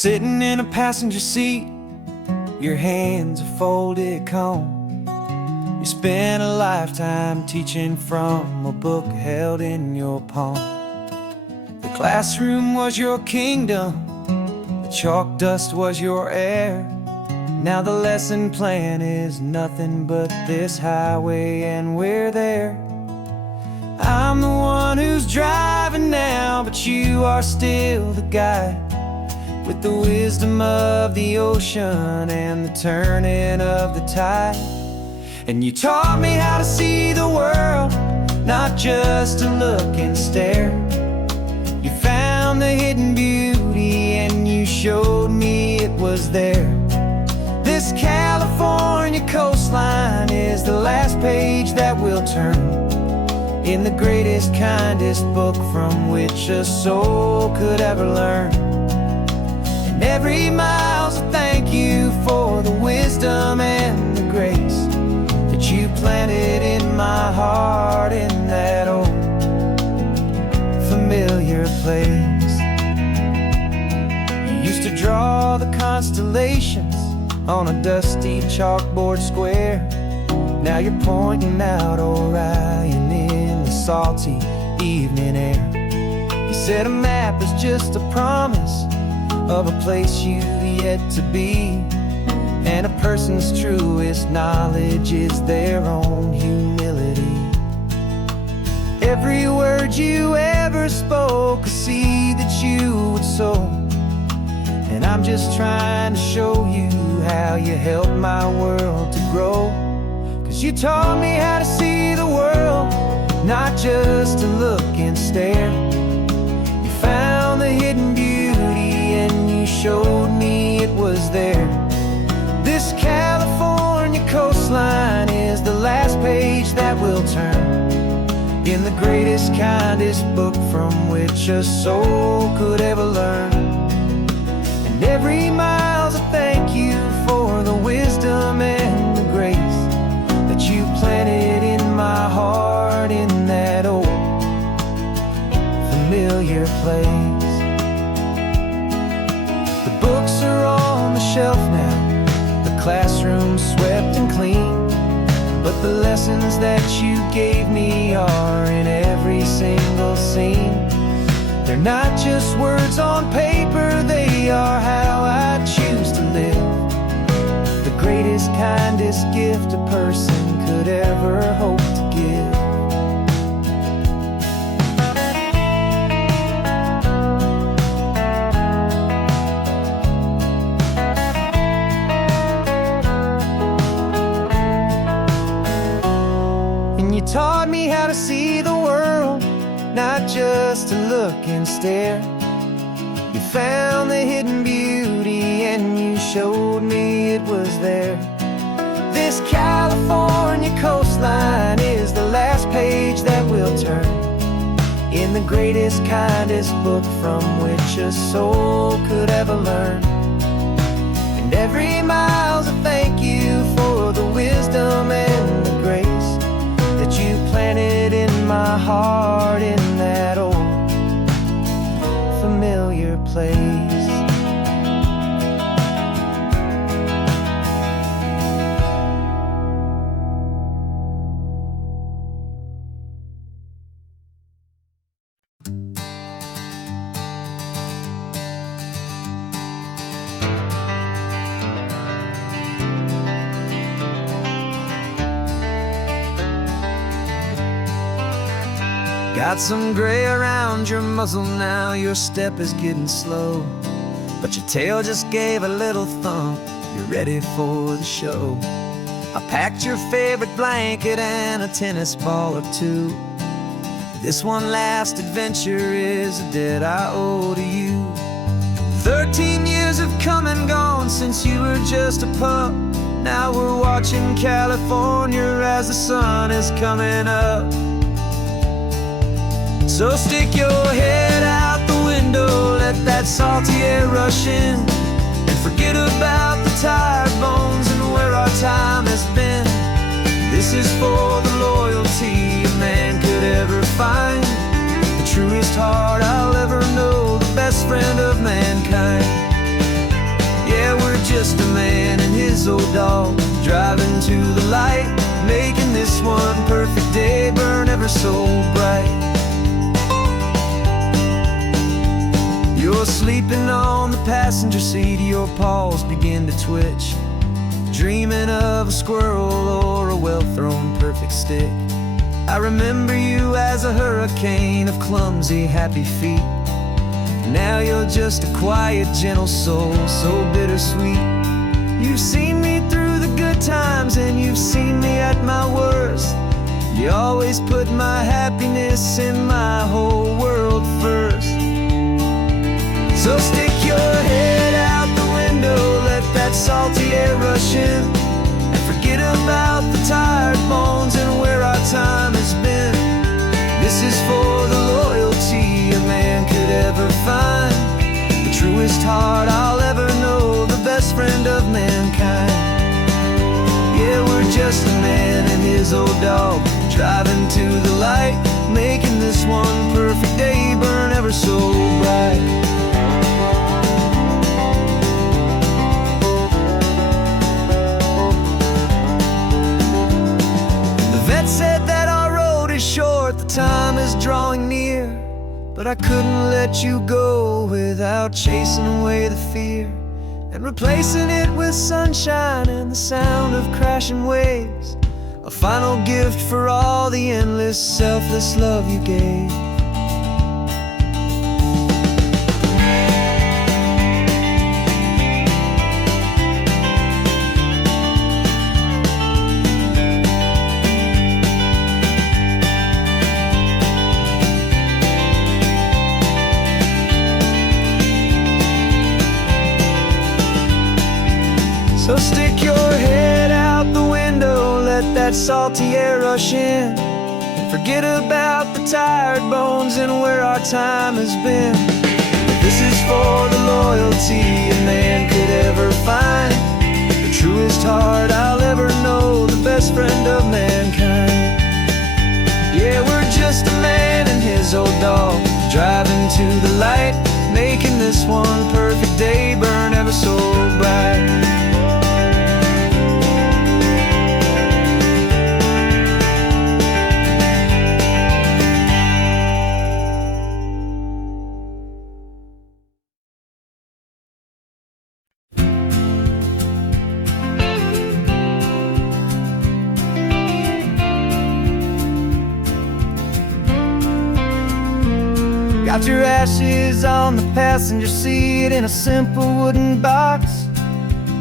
Sitting in a passenger seat, your hands are folded calm. You spent a lifetime teaching from a book held in your palm. The classroom was your kingdom, the chalk dust was your air. Now the lesson plan is nothing but this highway and we're there. I'm the one who's driving now, but you are still the guide, with the wisdom of the ocean and the turning of the tide. And you taught me how to see the world, not just to look and stare. You found the hidden beauty and you showed me it was there. This California coastline is the last page that we'll turn in the greatest, kindest book from which a soul could ever learn. And every mile's a thank you for the wisdom and the grace that you planted in my heart in that old familiar place. You used to draw the constellations on a dusty chalkboard square. Now you're pointing out Orion in the salty evening air. You said a map is just a promise of a place you've yet to be, and a person's truest knowledge is their own humility. Every word you ever spoke, a seed that you would sow, and I'm just trying to show you how you helped my world to grow. 'Cause you taught me how to see the world, not just to look and stare. You found the hidden beauty and you showed me it was there. This California coastline is the last page that we'll turn in the greatest, kindest book from which a soul could ever learn. And every mile's a thank you for the wisdom and the grace that you planted in my heart in that old familiar place. The books are on the shelf now, the classroom swept and clean, but the lessons that you gave me are in every single scene. They're not just words on paper, they are how I choose to live. The greatest, kindest gift a person could ever hope to give. And you taught me how to see the world, not just to look and stare. You found the hidden beauty and you showed me it was there. This California coastline is the last page that we'll turn in the greatest, kindest book from which a soul could ever learn. And every mile's a thank you for the wisdom and the grace that you planted in my heart in that old familiar place. Got some gray around your muzzle now, your step is getting slow, but your tail just gave a little thump, you're ready for the show. I packed your favorite blanket and a tennis ball or two. This one last adventure is a debt I owe to you. 13 years have come and gone since you were just a pup. Now we're watching California as the sun is coming up. So stick your head out the window, let that salty air rush in, and forget about the tired bones and where our time has been. This is for the loyalty a man could ever find, the truest heart I'll ever know, the best friend of mankind. just a man and his old dog, driving to the light, making this one perfect day burn ever so bright. You're sleeping on the passenger seat, your paws begin to twitch, dreaming of a squirrel or a well-thrown perfect stick. I remember you as a hurricane of clumsy, happy feet. Now you're just a quiet, gentle soul, so bittersweet. You've seen me through the good times and you've seen me at my worst. You always put my happiness in my whole world first. So stick your head out the window, let that salty air rush in, and forget about the tired bones and where our time has been. This is for the loyalty a man could ever find, the truest heart I'll ever know, the best friend of mankind. Yeah, we're just a man and his old dog, driving to the light, making this one perfect day burn ever so bright. Said that our road is short, the time is drawing near, but I couldn't let you go without chasing away the fear and replacing it with sunshine and the sound of crashing waves, a final gift for all the endless, selfless love you gave. So stick your head out the window, let that salty air rush in, and forget about the tired bones and where our time has been. This is for the loyalty a man could ever find, the truest heart I'll ever know, the best friend of mankind. Yeah, we're just a man and his old dog, driving to the light, making this one perfect day burn ever so bright. Got your ashes on the passenger seat in a simple wooden box.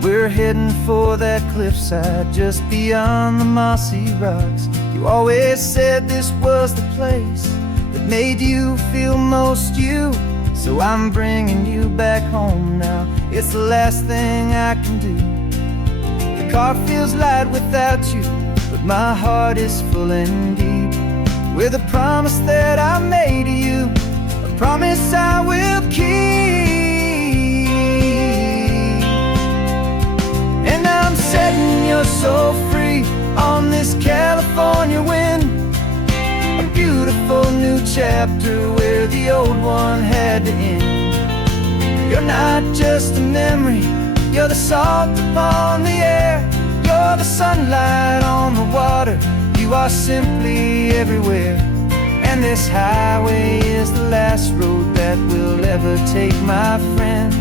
We're heading for that cliffside just beyond the mossy rocks. You always said this was the place that made you feel most you, so I'm bringing you back home now. It's the last thing I can do. The car feels light without you, but my heart is full and deep with a promise that I made to you, promise I will keep. And I'm setting your soul free on this California wind, a beautiful new chapter where the old one had to end. You're not just a memory, you're the salt upon the air, you're the sunlight on the water, you are simply everywhere. And this highway is the last road that we'll ever take, my friend.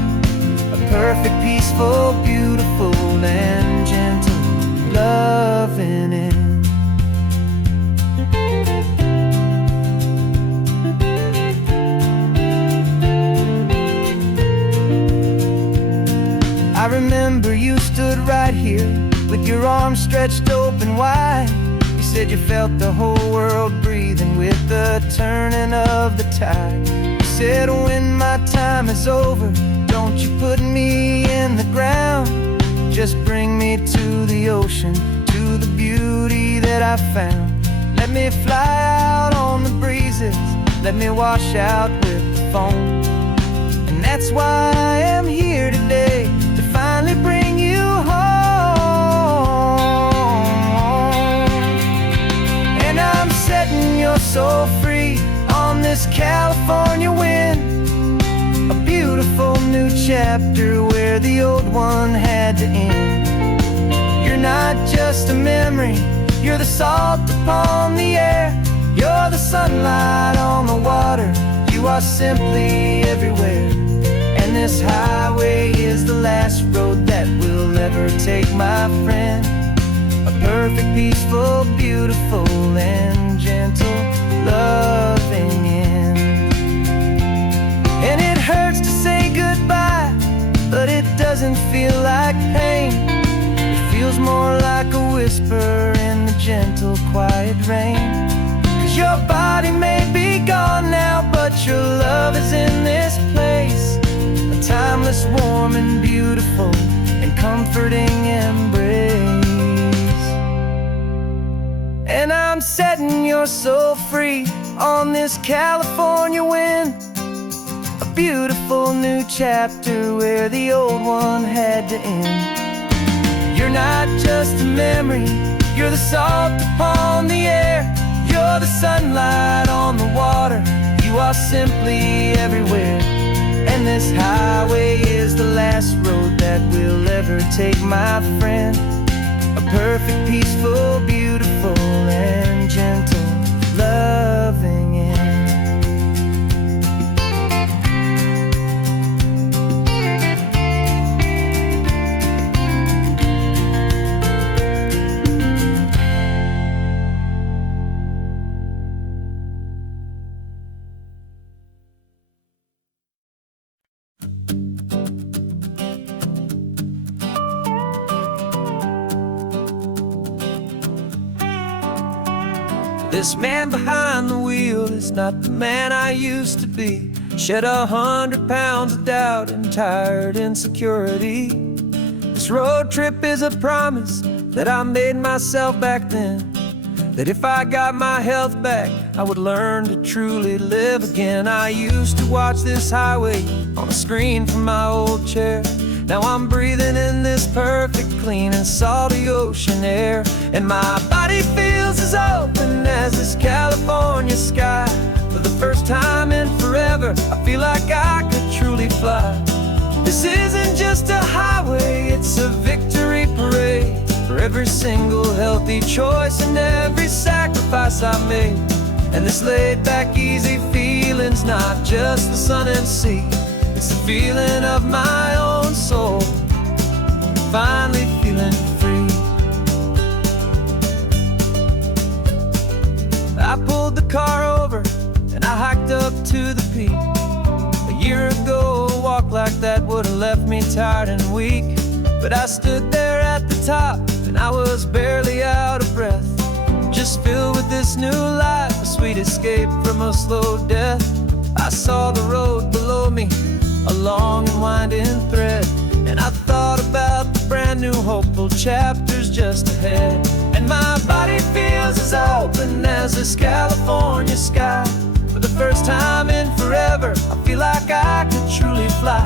A perfect, peaceful, beautiful, and gentle loving end. I remember you stood right here with your arms stretched open wide. You said you felt the whole world breathing with the turning of the tide. You said when my time is over, don't you put me in the ground, just bring me to the ocean, to the beauty that I found. Let me fly out on the breezes, let me wash out with the foam. And that's why I am here today, to finally bring you home. And I'm setting your soul free on this California wind, a beautiful new chapter where the old one had had to end. You're not just a memory, you're the salt upon the air. You're the sunlight on the water, you are simply everywhere. And this highway is the last road that we'll ever take, my friend. A perfect, peaceful, beautiful, and gentle, loving end. And it hurts to say goodbye, but it doesn't feel like pain. It feels more like a whisper in the gentle, quiet rain. 'Cause your body may be gone now, but your love is in this place. A timeless, warm, and beautiful, and comforting embrace. And I'm setting your soul free on this California wind. A beautiful new chapter where the old one had to end. You're not just a memory, you're the salt upon the air. You're the sunlight on the water, you are simply everywhere. And this highway is the last road that we'll ever take, my friend. A perfect, peaceful, beautiful, and gentle, loving end. This man behind the wheel is not the man I used to be. Shed 100 pounds of doubt and tired insecurity. This road trip is a promise that I made myself back then, that if I got my health back, I would learn to truly live again. I used to watch this highway on a screen from my old chair. Now I'm breathing in this perfect, clean, and salty ocean air. And my body feels as open as this California sky. For the first time in forever, I feel like I could truly fly. This isn't just a highway, it's a victory parade. For every single healthy choice and every sacrifice I made. And this laid back, easy feeling's not just the sun and sea. It's the feeling of my own soul, finally feeling free. I pulled the car over and I hiked up to the peak. A year ago, a walk like that would have left me tired and weak. But I stood there at the top and I was barely out of breath, just filled with this new life, a sweet escape from a slow death. I saw the road below me, a long and winding thread, and I thought about the brand new hopeful chapters just ahead. And my body feels as open as this California sky. For the first time in forever, I feel like I could truly fly.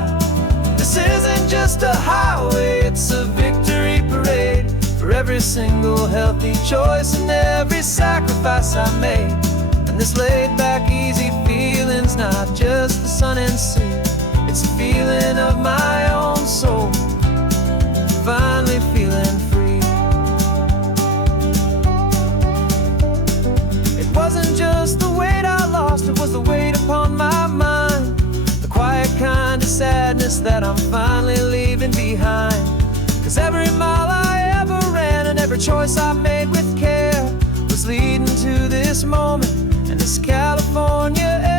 This isn't just a highway, it's a victory parade. For every single healthy choice and every sacrifice I made. And this laid back, easy feeling's not just the sun and sea. It's a feeling of my own soul, finally feeling free. It wasn't just the weight I lost, it was the weight upon my mind. The quiet kind of sadness that I'm finally leaving behind. 'Cause every mile I ever ran and every choice I made with care was leading to this moment and this California air.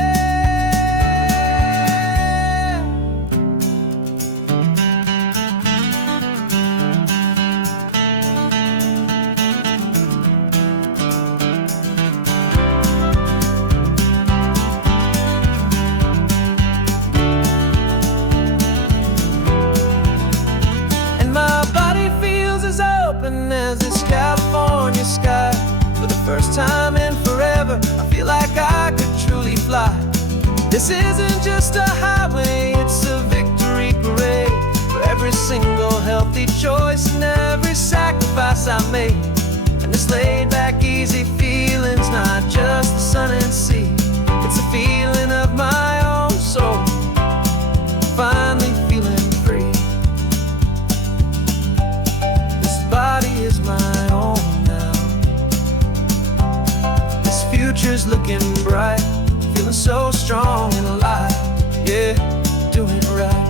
As this California sky. For the first time in forever, I feel like I could truly fly. This isn't just a highway, it's a victory parade. For every single healthy choice and every sacrifice I made. And this laid back, easy feeling's not just the sun and sea. It's a feeling of my own soul, finally feeling free. future's looking bright. Feeling so strong and alive, yeah, doing it right.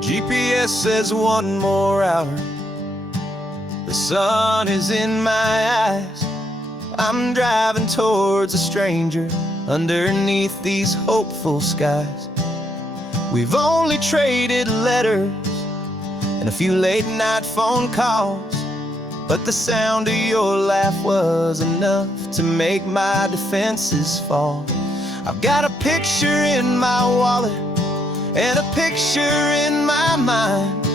GPS says 1 more hour. The sun is in my eyes. I'm driving towards a stranger underneath these hopeful skies. We've only traded letters and a few late night phone calls, but the sound of your laugh was enough to make my defenses fall. I've got a picture in my wallet and a picture in my mind,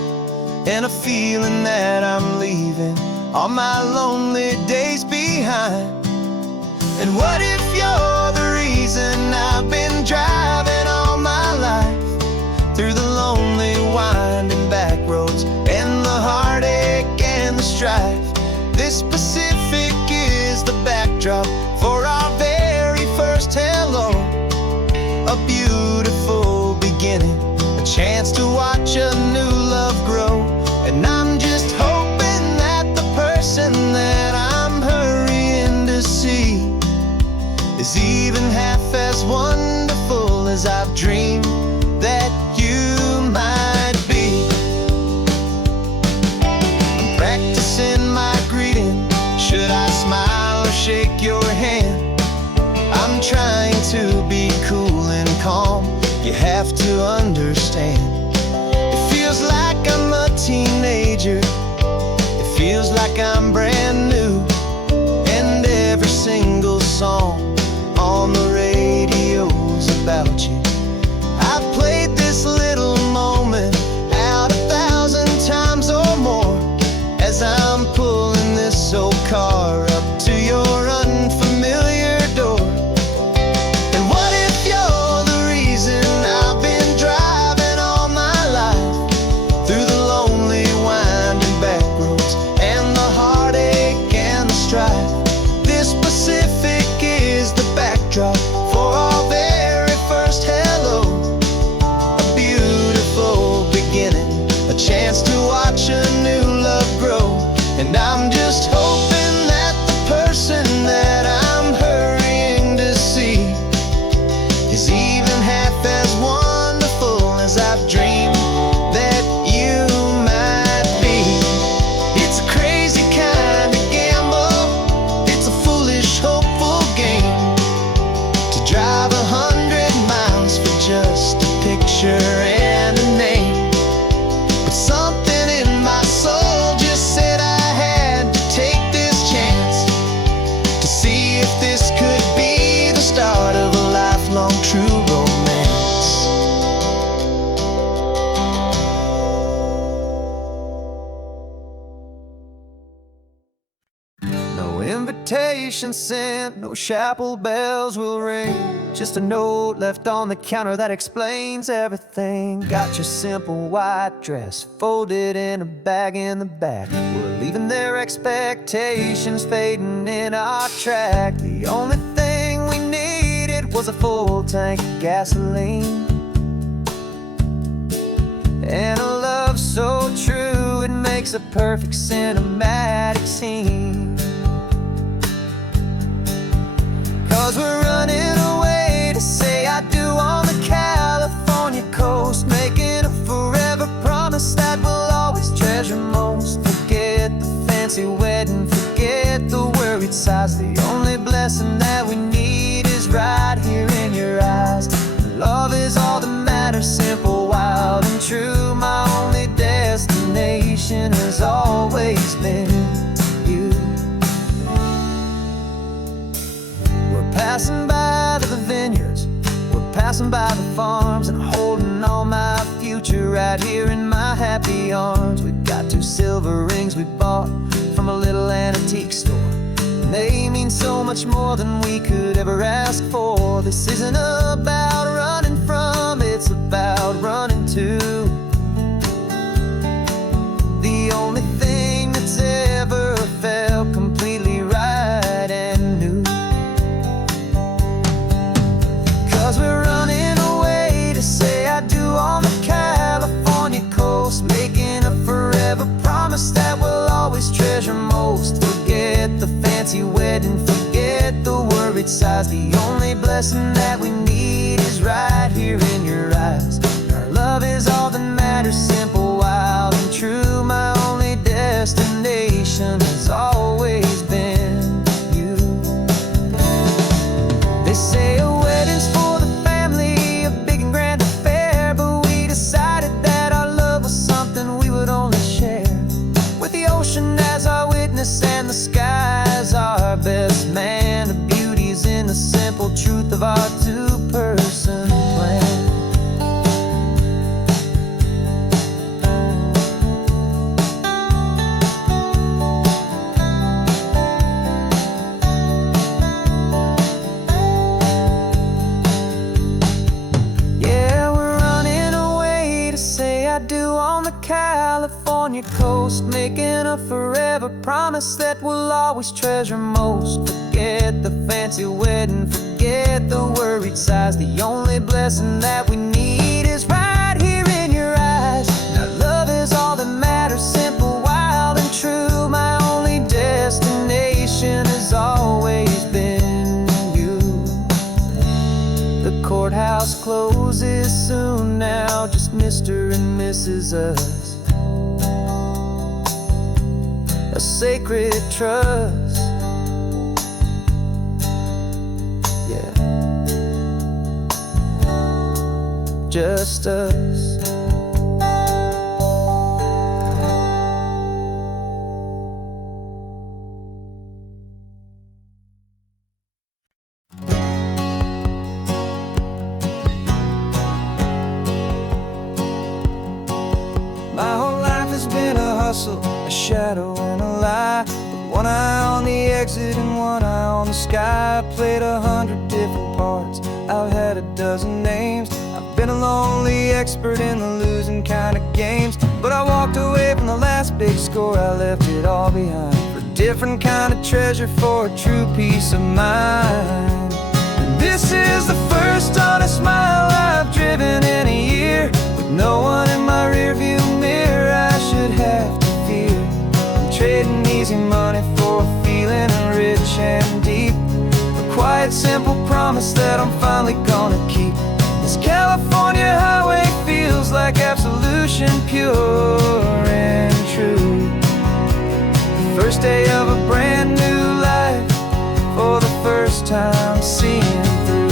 and a feeling that I'm leaving all my lonely days behind. And what if you're the reason I've been driving all my life, through the lonely winding back roads and the heartache and the strife? This Pacific is the backdrop for our very first hello. A beautiful beginning, a chance to watch a new love grow. And I'm just hoping that the person that I'm hurrying to see is even half as wonderful as I've dreamed that you might be. I'm practicing my greeting. Should I smile or shake your hand? I'm trying to be cool and calm. You have to understand. It feels like I'm a teenager. It feels like I'm brand new. And every single song on the radio's about you. I've played this little moment out 1,000 times or more, as I'm pulling this old car up to your unfamiliar door. And what if you're the reason I've been driving all my life, through the lonely winding back roads and the heartache and the strife? This Pacific is the backdrop for our very first hello. A beautiful beginning, a chance to watch a new love grow. And I'm just hoping that the person that I'm hurrying to see is even half as wonderful as I've dreamed that you might be. It's a crazy kind of gamble. It's a foolish, hopeful game to drive 100 miles for just a picture and a name. But something in my soul just said I had to take this chance to see if this could be the start of a lifelong true romance. No invitation sent, no chapel bells will ring, just a note left on the counter that explains everything. Got your simple white dress folded in a bag in the back. We're leaving their expectations fading in our track. The only thing we needed was a full tank of gasoline, and a love so true it makes a perfect cinematic scene. 'Cause we're running away to say I do on the California coast, making a forever promise that we'll always treasure most. Forget the fancy wedding, forget the worried sighs. The only blessing that we need is right here in your eyes. Love is all that matters, simple, wild, and true. My only destination has always been you. We're passing by the vineyards, we're passing by the farms, and holding on my future right here in my happy arms. We've got 2 silver rings we bought from a little antique store, and they mean so much more than we could ever ask for. This isn't about running from, it's about running to. The only thing that's ever felt completely right and new. worried sighs. The only blessing that we need is right here in your eyes. Our love is all that matters, simple, wild, and true. My only destination has always been you. They say a wedding's for the family, a big and grand affair, but we decided that our love was something we would only share with the ocean as our witness and the sky as our best man. The beauty's in the simple truth of our two-person plan. Yeah, we're running away to say I do on the California coast, making a forever promise that we'll always treasure most. Forget the fancy wedding, forget the worried sighs. The only blessing that we need is right here in your eyes. Now love is all that matters, simple, wild, and true. My only destination has always been you. The courthouse closes soon now, just Mr. and Mrs. Us. A sacred trust, yeah, just us. My whole life has been a hustle, a shadow and a lie, with one eye on the exit and one eye on the sky. I played 100 different parts, I've had a dozen names. I've been a lonely expert in the losing kind of games, but I walked away from the last big score. I left it all behind for a different kind of treasure, for a true peace of mind. And this is the first honest mile I've driven in a year, with no one in my rearview mirror I should have to fear. I'm trading easy money for a feeling rich and deep, a quiet, simple promise that I'm finally gonna keep. This California highway feels like absolution, pure and true. The first day of a brand new life, for the first time seeing through.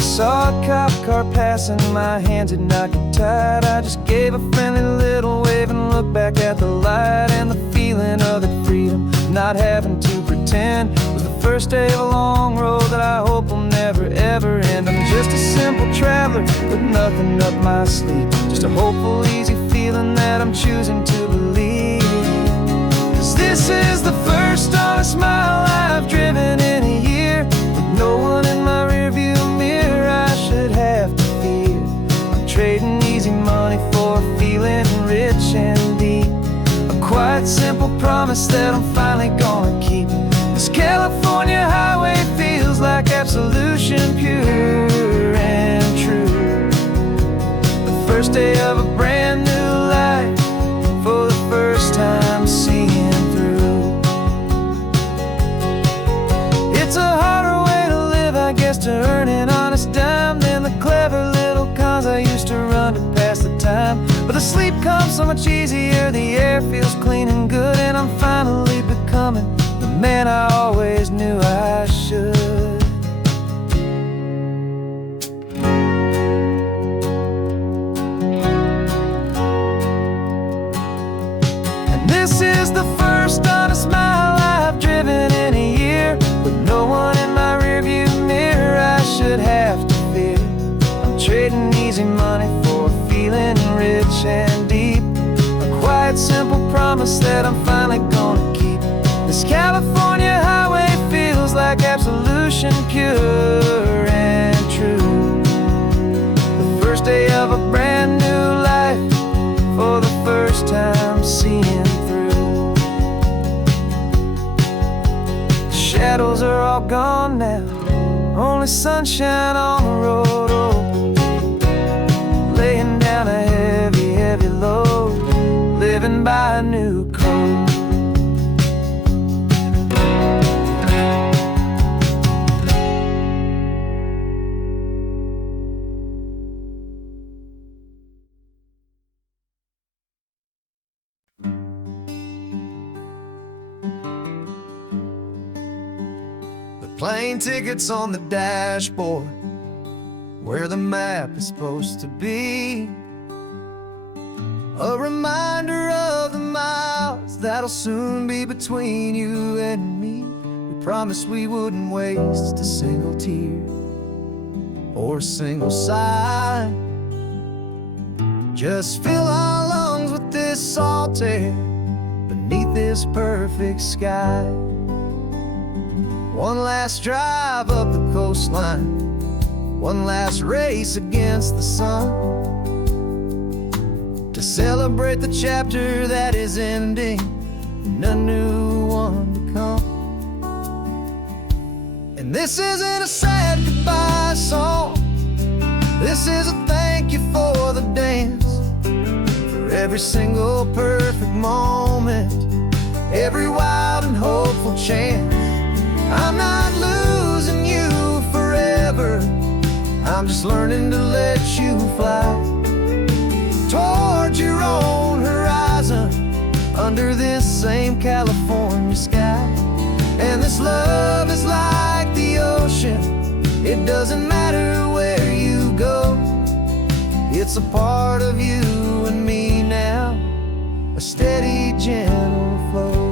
Saw a cop car passing, my hands had not got tied. I just gave a friendly little wave and looked back at the light. And the feeling of the freedom, not having to pretend, was the first day of a long road that I hope will never ever end. I'm just a simple traveler with nothing up my sleeve, just a hopeful, easy feeling that I'm choosing to believe. 'Cause this is the first honest mile I've driven in a year, with no one in my rearview mirror I should have to fear. I'm trading easy money for a feeling rich and deep, a quiet, simple promise that I'm finally gonna keep. This California highway feels like absolution, pure and true. The first day of a brand new life, for the first time seeing through. It's a harder way to live, I guess, to earn an honest dime than the clever little cons I used to run to pass the time. But the sleep comes so much easier, the air feels clean and good, and I'm finally becoming the man I always knew I should. And this is the first honest mile I've driven in a year, with no one in my rearview mirror I should have to fear. I'm trading easy money for a feeling rich and deep, a quiet, simple promise that I'm finally gonna keep. This California highway feels like absolution, pure and true. The first day of a brand new life, for the first time seeing through. The shadows are all gone now, only sunshine on the road. Oh, laying down a heavy, heavy load, living by a new plane tickets on the dashboard, where the map is supposed to be. A reminder of the miles that'll soon be between you and me. We promised we wouldn't waste a single tear or a single sigh. Just fill our lungs with this salt air beneath this perfect sky. One last drive up the coastline, one last race against the sun, to celebrate the chapter that is ending and a new one to come. And this isn't a sad goodbye song, this is a thank you for the dance, for every single perfect moment, every wild and hopeful chance. I'm not losing you forever, I'm just learning to let you fly towards your own horizon, under this same California sky. And this love is like the ocean, it doesn't matter where you go, it's a part of you and me now, a steady, gentle flow.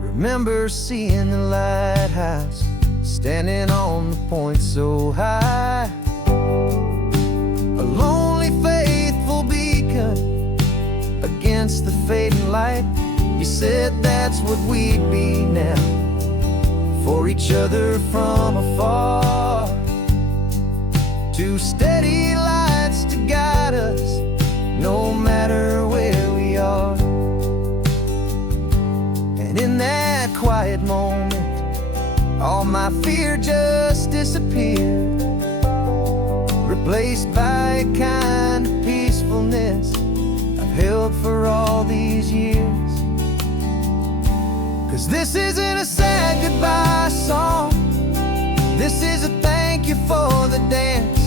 Remember seeing the lighthouse, standing on the point so high, a lonely, faithful beacon against the fading light. You said that's what we'd be now, for each other from afar. Two steady lights to guide us, no matter where we are. And in that quiet moment, all my fear just disappeared, replaced by a kind of peacefulness I've held for all these years. 'Cause this isn't a sad goodbye song, this is a thank you for the dance,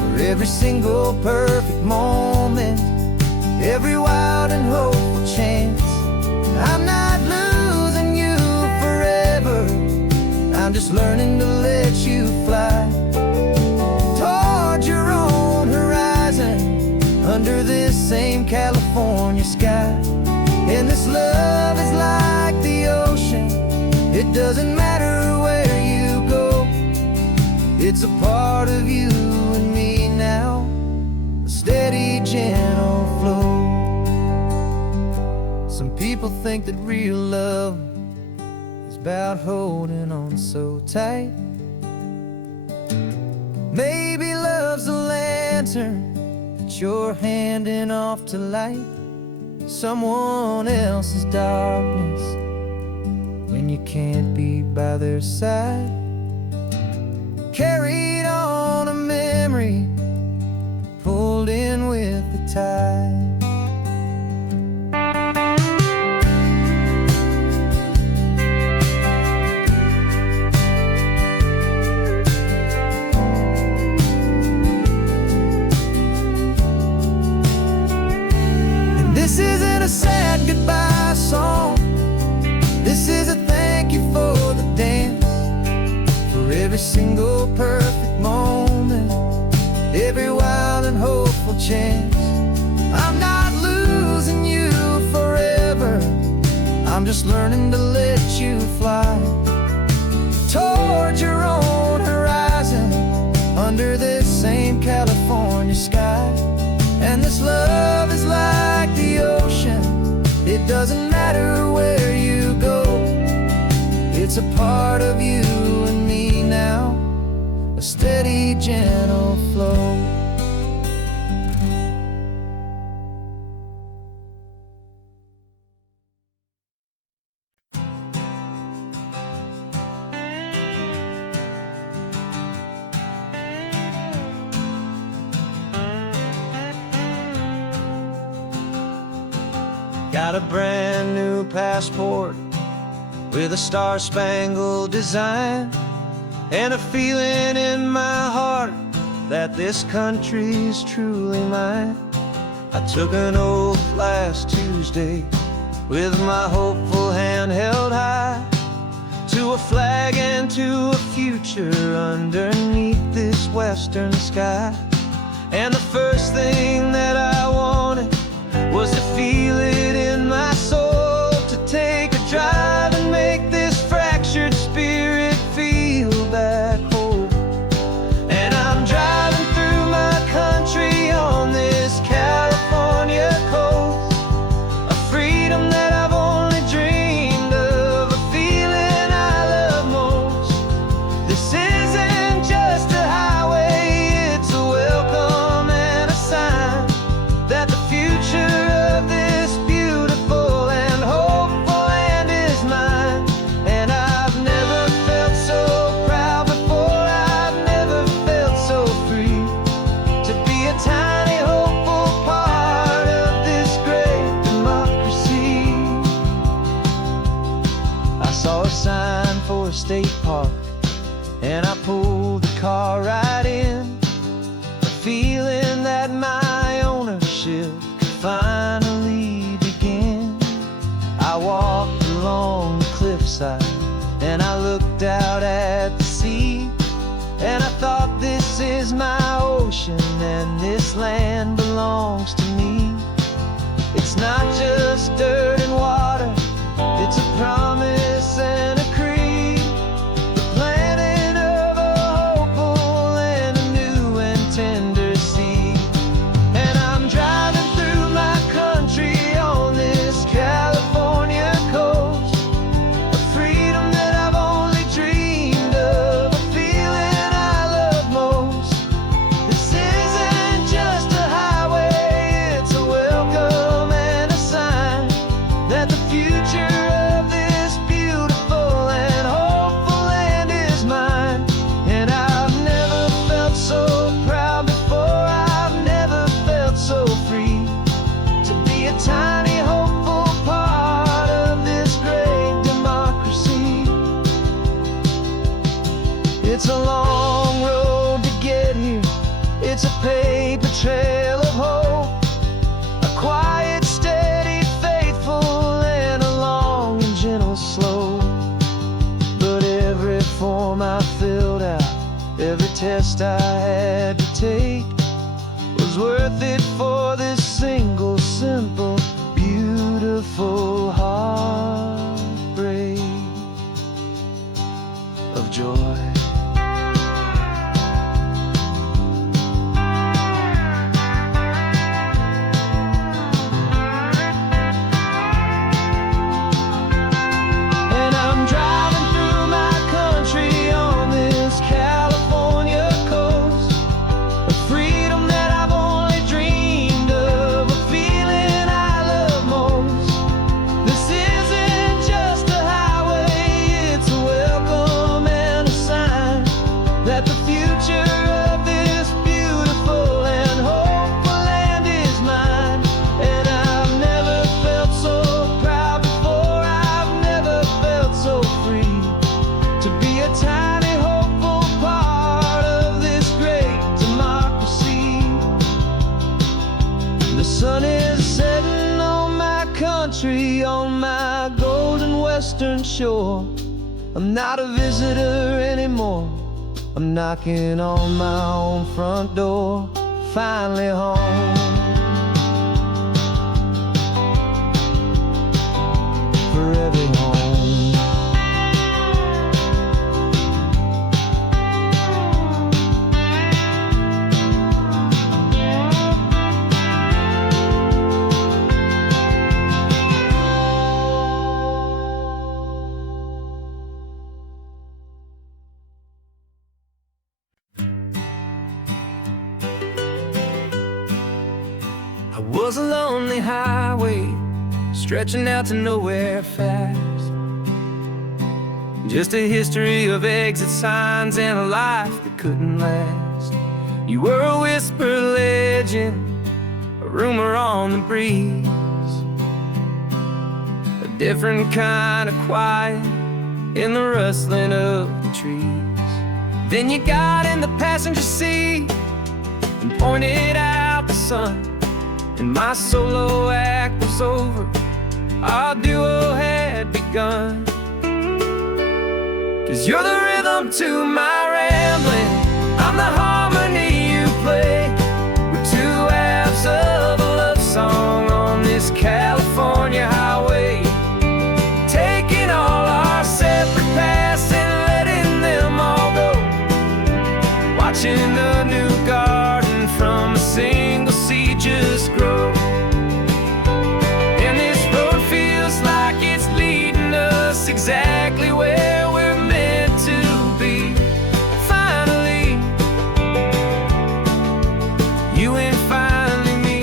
for every single perfect moment, every wild and hopeful chance. I'm not losing you forever, I'm just learning to let you fly towards your own horizon, under this same California sky. And this love is like the ocean, it doesn't matter where you go, it's a part of you and me now, a steady, gentle flow. Some people think that real love is about holding on so tight. Maybe love's a lantern that you're handing off to light someone else's darkness when you can't be by their side. Carried on a memory, pulled in with the tide. This isn't a sad goodbye song, this is a thank you for the dance, for every single perfect moment, every wild and hopeful chance. I'm not losing you forever, I'm just learning to let you fly towards your own horizon, under this same California sky. And this love is like the ocean, it doesn't matter where you go, it's a part of you and me now, a steady, gentle flow. Got a brand new passport with a star-spangled design, and a feeling in my heart that this country's truly mine. I took an oath last Tuesday with my hopeful hand held high, to to a flag and to a future underneath this western sky. And the first thing that I wanted was to feel it in my soul, to take a drive and make this fractured spirit feel back home. And I'm driving through my country on this California coast, a freedom that I've only dreamed of, a feeling I love most. This isn't just a highway, it's a welcome and a sign that the future of this beautiful and hopeful land is mine. And I've never felt so proud before, I've never felt so free, to be a tiny hopeful part of this great democracy. I saw a sign for a state park, and I pulled the car right in, a feeling that my ownership could finally begin. I walked along the cliffside and I looked out at the sea, and I thought, this is my ocean and this land belongs to me. It's not just dirt and water, it's a promise and a creed, the planting of a hopeful and a new and tender seed. And I'm driving through my country on this California coast, a freedom that I've only dreamed of, a feeling I love most. This isn't just a highway, it's a welcome and a sign that the future of this beautiful and hopeful land is mine. And I've never felt so proud before, I've never felt so free, to be a tiny hopeful part of this great democracy. It's a long road to get here, it's a paper trail of hope, a quiet, steady, faithful, and a long and gentle slope. But every form I filled out, every test I had to take, was worth it for this single, simple, beautiful heartbreak of joy. And I'm driving through my country on this California coast, a freedom that I've only dreamed of, a feeling I love most. This isn't just a highway, it's a welcome and a sign that the future of this beautiful and hopeful land is mine. And I've never felt so proud before, I've never felt so free, to be a tiny hopeful part of this great democracy. The sun is setting on my country, on my golden western shore. I'm not a visitor anymore, I'm knocking on my own front door, finally home. Forever home. I was a lonely highway, stretching out to nowhere fast. Just a history of exit signs and a life that couldn't last. You were a whisper legend, a rumor on the breeze, a different kind of quiet in the rustling of the trees. Then you got in the passenger seat and pointed out the sun, and my solo act was over, our duo had begun. 'Cause you're the rhythm to my rambling, I'm the harmony you play. We're two halves of a love song on this California highway, taking all our separate paths and letting them all go, watching a new garden from a single seed just grow. And this road feels like it's leading us exactly where we're meant to be. Finally, you and finally me.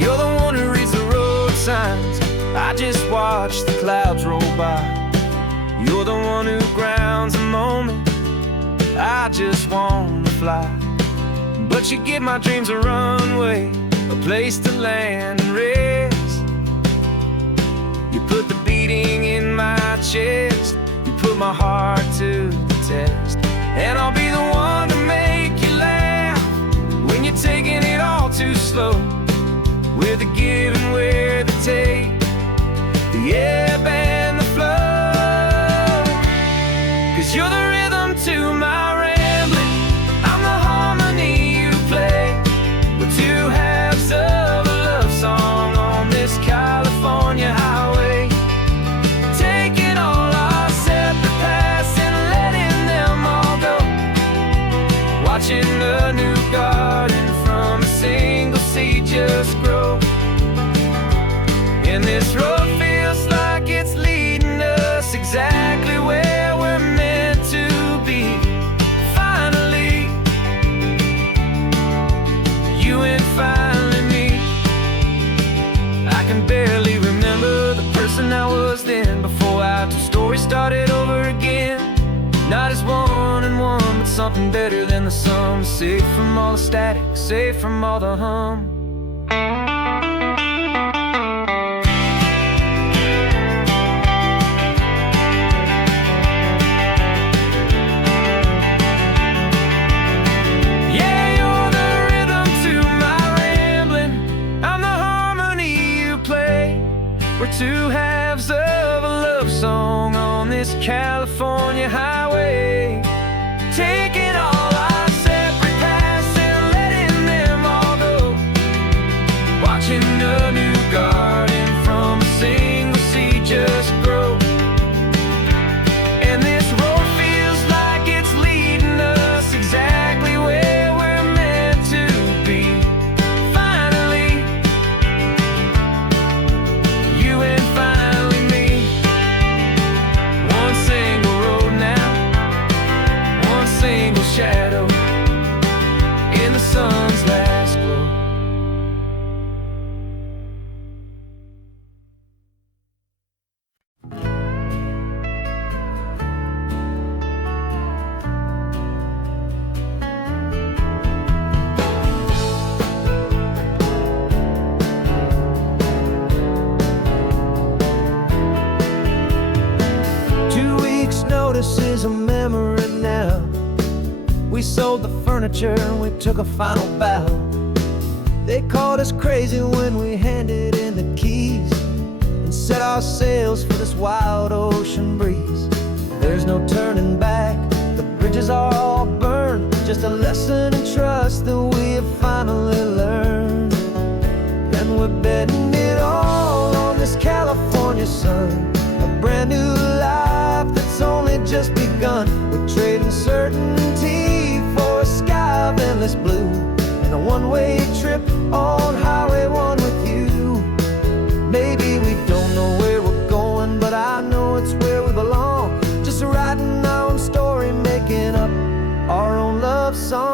You're the one who reads the road signs, I just watch the clouds roll by. You're the one who grounds a moment, I just wanna fly. But you give my dreams a runway, a place to land and rest. You put the beating in my chest, you put my heart to the test. And I'll be the one to make you laugh when you're taking it all too slow. We're the give and we're the take, the ebb and the flow. 'Cause you're the rhythm to my rambling, I'm the harmony you play. We're two halves of a love song on this California highway, taking all our separate paths and letting them all go, watching a new garden from a single seed just grow. And this road feels like it's leading us exactly where we're meant to be. Finally, you and finally me. I can barely remember the person I was then, before our two stories started over again. Not as one and one, but something better than the sum. Safe from all the static, safe from all the hum. We're two halves of a love song on this California highway, taking all our separate paths and letting them all go, watching a new garden from a single seed just grow. And this road feels like it's leading us exactly where we're meant to be. Finally, you and finally me. One single road now, one single shadow in the sun's last glow. Notice is a memory now. We sold the furniture and we took a final bow. They called us crazy when we handed in the keys and set our sails for this wild ocean breeze. There's no turning back, the bridges are all burned, just a lesson in trust that we have finally learned. And we're betting it all on this California sun, a brand new life that's only just begun. We're trading certainty for a sky of endless blue, and a one-way trip on Highway 1 with you. Maybe we don't know where we're going, but I know it's where we belong. Just writing our own story, making up our own love song.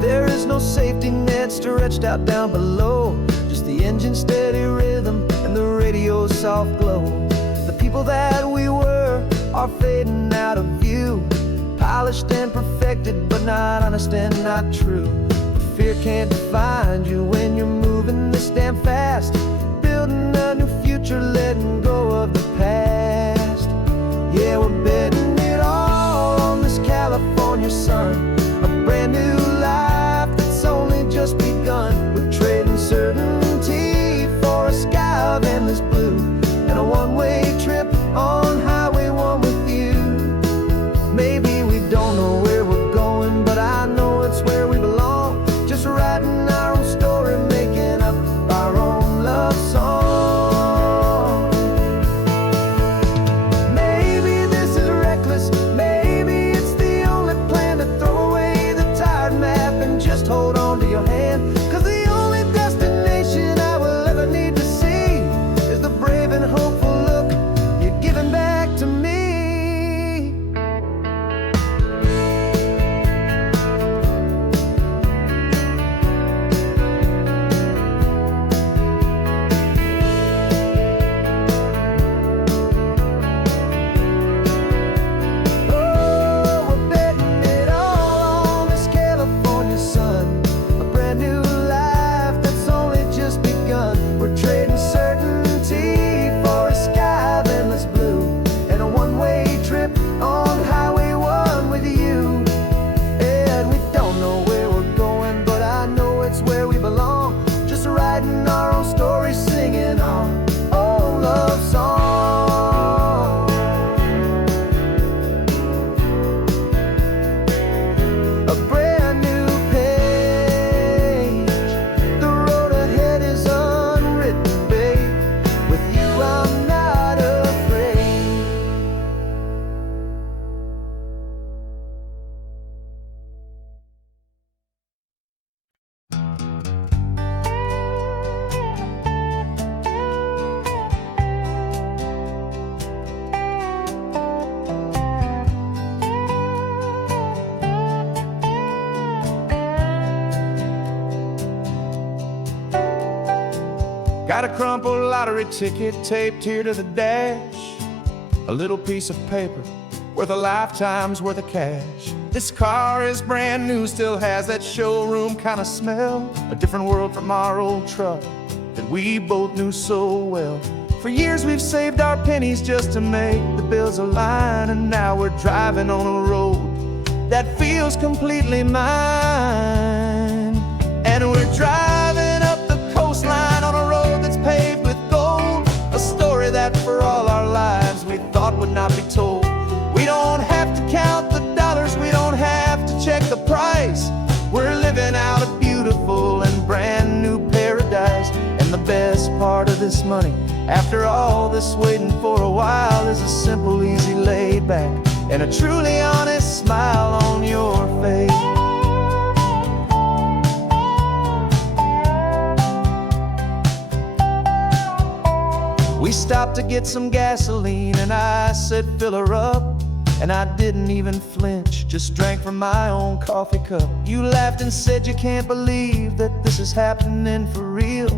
There is no safety net stretched out down below, just the engine's steady rhythm and the radio's soft glow. The people that we were are fading out of view, polished and perfected, but not honest and not true. Fear can't define you when you're moving this damn fast, building a new future, letting go of the past. Yeah, we're betting it all on this California sun, a brand new of endless blue, and a one-way trip on Highway 1 with you. Maybe we don't know where we're going, but I know it's where we belong. Just writing our own story, making up our own love song. Maybe this is reckless, maybe it's the only plan to throw away the tired map and just hold on to your hand. 'Cause the only destination I will ever need to see is the brave and hopeful look you're giving back to me. We're trading certainty for a sky of endless blue, and a one-way trip on Highway 1 with you. And we don't know where we're going, but I know it's where we belong. Just writing our own story, singing our own love song. A brand new page, the road ahead is unwritten, babe. With you I'm not afraid. Got a crumpled lottery ticket taped here to the dash, a little piece of paper worth a lifetime's worth of cash. This car is brand new, still has that showroom kind of smell, a different world from our old truck that we both knew so well. For years we've saved our pennies just to make the bills align, and now we're driving on a road that feels completely mine. And we're driving up the coastline on a road that's paved with gold, a story that for all our lives we thought would not be told. We don't have to count the dollars, we don't have to check the price. We're living out a beautiful and brand new paradise. And the best part of this money, after all this waiting for a while, is a simple, easy, laid back, and a truly honest smile on your face. We stopped to get some gasoline, and I said, fill her up. And I didn't even flinch, just drank from my own coffee cup. You laughed and said you can't believe that this is happening for real.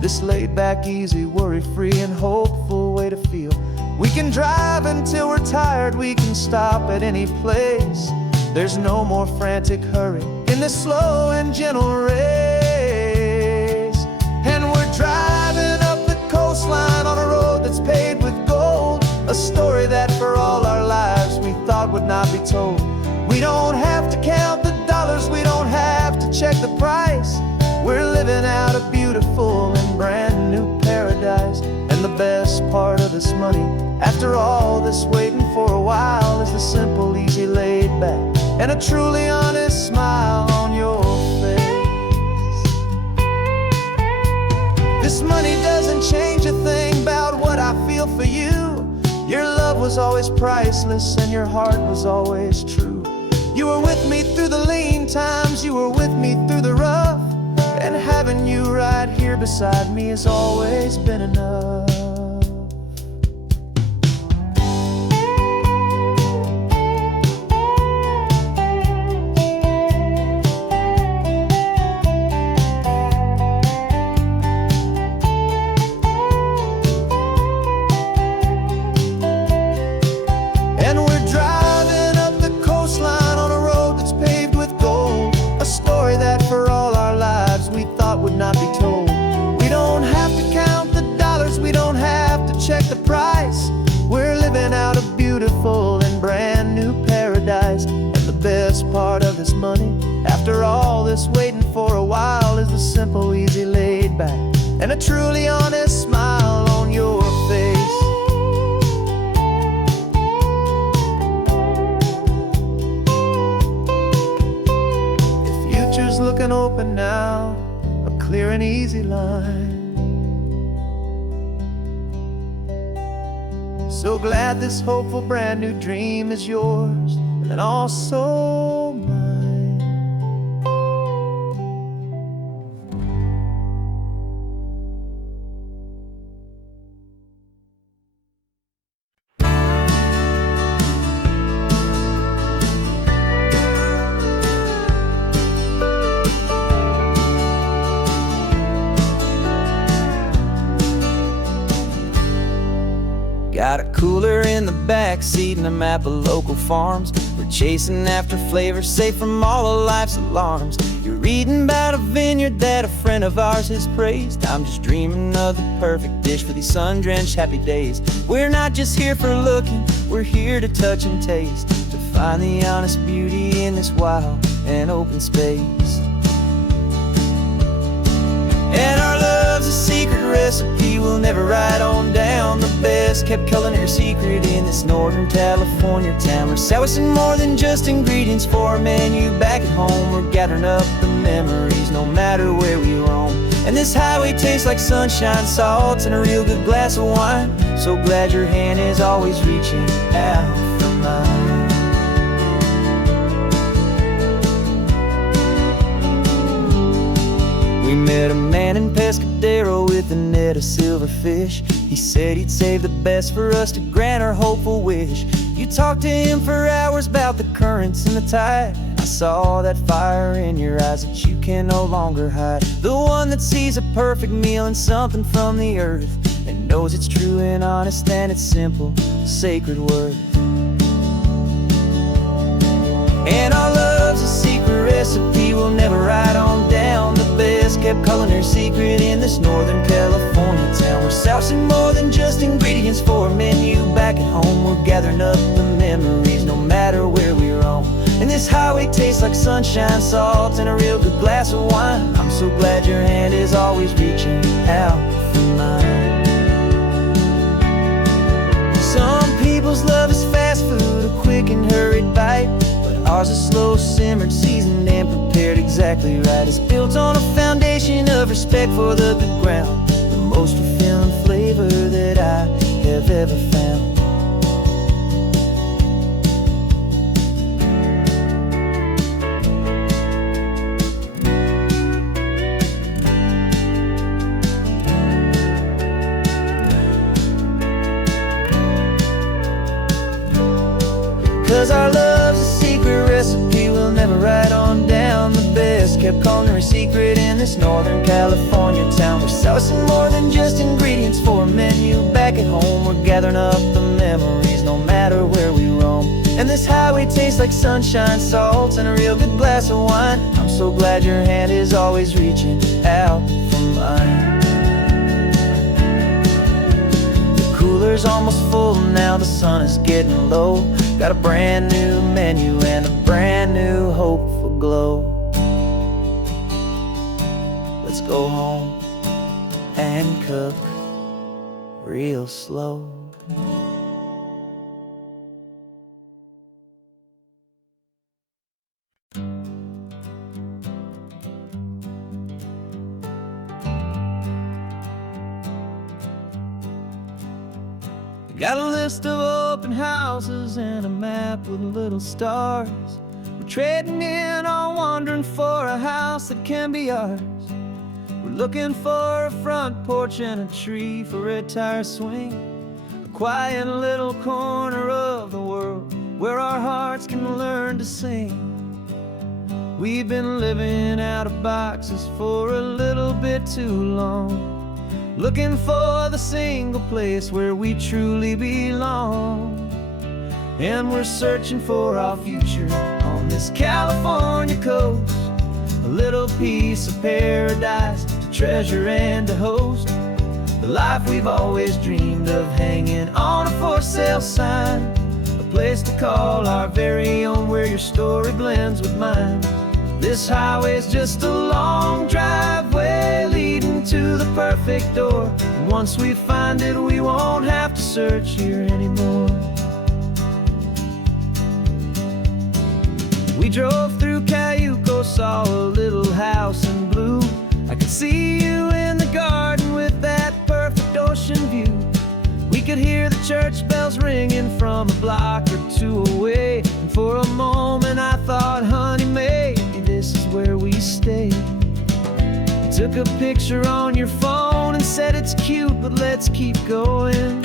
This laid back, easy, worry-free and hopeful way to feel. We can drive until we're tired, we can stop at any place. There's no more frantic hurry in this slow and gentle race. And we're driving up the coastline on a road that's paved with gold, a story that for all our lives we thought would not be told. We don't have to count the dollars, we don't have to check the price. We're living out a beautiful and brand new paradise. And the best part of this money, after all this waiting for a while, is the simple, easy, laid back, and a truly honest smile on your face. This money doesn't change a thing about what I feel for you. Your love was always priceless and your heart was always true. You were with me through the lean times, you were with me through the rough, and having you right here beside me has always been enough. And we're driving up the coastline on a road that's paved with gold, a story that for all our lives we thought would not be told. We don't have to count the dollars, we don't have to check the price. We're living out a beautiful and brand new paradise. And the best part of this money, after all this waiting for a while, is the simple, easy, laid back, and a truly honest smile easy line. So glad this hopeful brand new dream is yours and also mine. Got a cooler in the back seat and a map of local farms. We're chasing after flavors safe from all of life's alarms. You're reading about a vineyard that a friend of ours has praised. I'm just dreaming of the perfect dish for these sun-drenched happy days. We're not just here for looking, we're here to touch and taste, to find the honest beauty in this wild and open space. And our love's a secret recipe we'll never write on down. The best kept culinary secret in this Northern California town. We're sourcing more than just ingredients for a menu back at home. We're gathering up the memories no matter where we roam. And this highway tastes like sunshine, salt, and a real good glass of wine. So glad your hand is always reaching out for mine. We met a man in Pescadero with a net of silverfish. He said he'd save the best for us to grant our hopeful wish. You talked to him for hours about the currents and the tide. I saw that fire in your eyes that you can no longer hide. The one that sees a perfect meal in something from the earth and knows it's true and honest and it's simple, sacred worth. And our love's a secret recipe we'll never write on down. The best kept culinary secret in this Northern California town. We're sourcing more than just ingredients for a menu back at home. We're gathering up the memories no matter where we roam. And this highway tastes like sunshine, salt, and a real good glass of wine. I'm so glad your hand is always reaching out for mine. Some people's love is fast food, a quick and hurried bite. Ours is slow simmered, seasoned and prepared exactly right. It's built on a foundation of respect for the good ground. The most fulfilling flavor that I have ever found. 'Cause our love's a secret recipe we'll never write on down. The best kept culinary secret in this Northern California town. We're sourcing more than just ingredients for a menu back at home. We're gathering up the memories no matter where we roam. And this highway tastes like sunshine, salt, and a real good glass of wine. I'm so glad your hand is always reaching out for mine. The cooler's almost full now, the sun is getting low. Got a brand new menu and a brand new hopeful glow. Let's go home and cook real slow. Got a list of open houses and a map with little stars. We're trading in on wandering for a house that can be ours. We're looking for a front porch and a tree for a tire swing. A quiet little corner of the world where our hearts can learn to sing. We've been living out of boxes for a little bit too long, looking for the single place where we truly belong. And we're searching for our future on this California coast, a little piece of paradise to treasure and to host. The life we've always dreamed of, hanging on a for sale sign, a place to call our very own where your story blends with mine. This highway's just a long driveway leading to the perfect door. And once we find it, we won't have to search here anymore. We drove through Cayuco, saw a little house in blue, I could see you in the garden with that perfect ocean view. We could hear the church bells ringing from a block or two away. And for a moment I thought, honey, maybe this is where we stay. You took a picture on your phone and said it's cute, but let's keep going.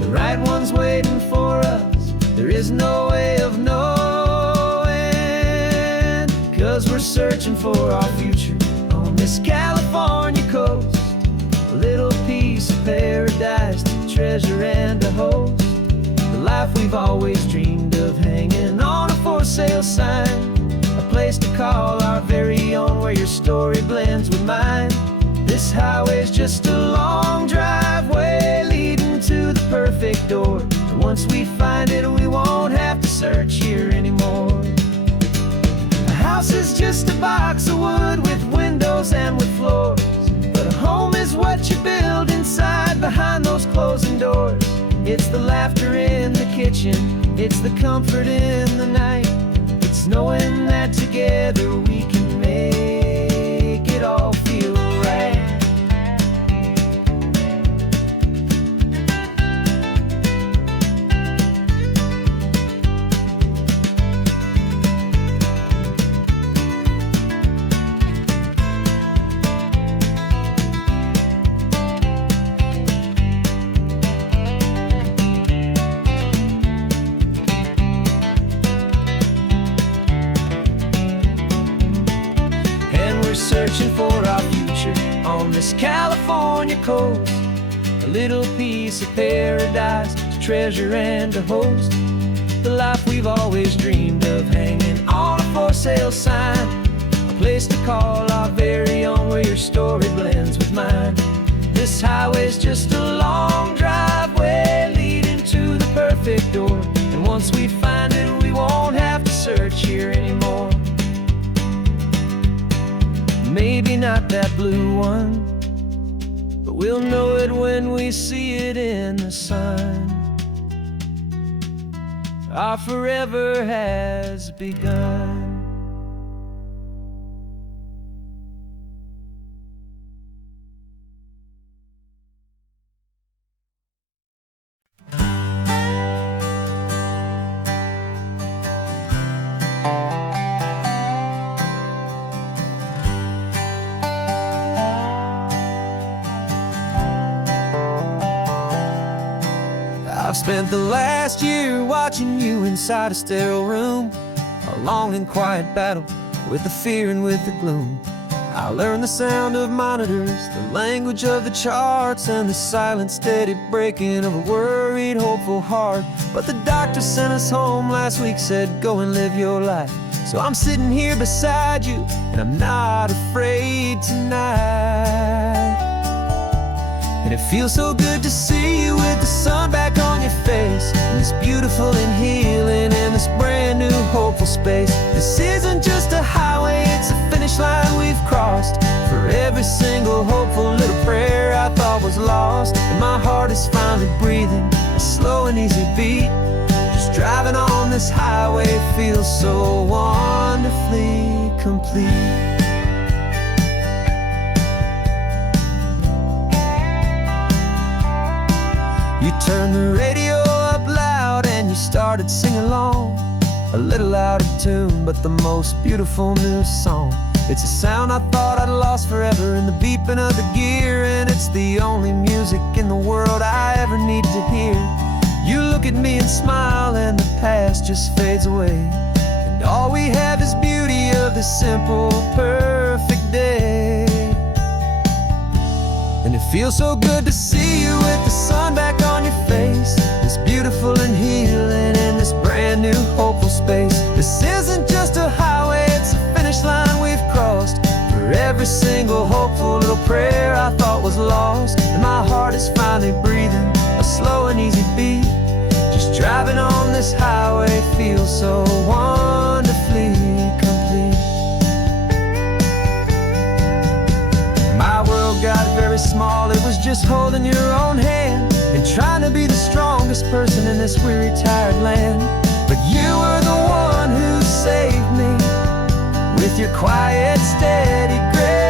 The right one's waiting for us, there is no way of knowing. 'Cause we're searching for our future on this California coast. A little piece of paradise to treasure and to host. The life we've always dreamed of hanging on a for sale sign. A place to call our very own where your story blends with mine. This highway's just a long driveway leading to the perfect door. And once we find it, we won't have to search here anymore. A house is just a box of wood with windows and with floors. But a home is what you build inside behind those closing doors. It's the laughter in the kitchen, it's the comfort in the night. It's knowing that together we can make it all feel right. Searching for our future on this California coast. A little piece of paradise to treasure and to host. The life we've always dreamed of hanging on a for sale sign. A place to call our very own where your story blends with mine. This highway's just a long driveway leading to the perfect door. And once we find it, we won't have to search here anymore. Maybe not that blue one, but we'll know it when we see it in the sun. Our forever has begun. I've spent the last year watching you inside a sterile room, a long and quiet battle with the fear and with the gloom. I learned the sound of monitors, the language of the charts, and the silent, steady breaking of a worried, hopeful heart. But the doctor sent us home last week, said, go and live your life. So I'm sitting here beside you, and I'm not afraid tonight. And it feels so good to see you with the sun back on your face, and this beautiful and healing in this brand new hopeful space. This isn't just a highway, it's a finish line we've crossed. For every single hopeful little prayer I thought was lost, and my heart is finally breathing a slow and easy beat. Just driving on this highway feels so wonderfully complete. You turned the radio up loud and you started singing along, a little out of tune, but the most beautiful new song. It's a sound I thought I'd lost forever in the beeping of the gear, and it's the only music in the world I ever need to hear. You look at me and smile and the past just fades away, and all we have is beauty of this simple, perfect day. And it feels so good to see you with the sun back on your face, this beautiful and healing in this brand new hopeful space. This isn't just a highway, it's a finish line we've crossed. For every single hopeful little prayer I thought was lost, and my heart is finally breathing a slow and easy beat. Just driving on this highway feels so wonderfully complete. My world got very small, it was just holding your own hand and trying to be the strongest person in this weary, tired land. But you were the one who saved me with your quiet, steady grace.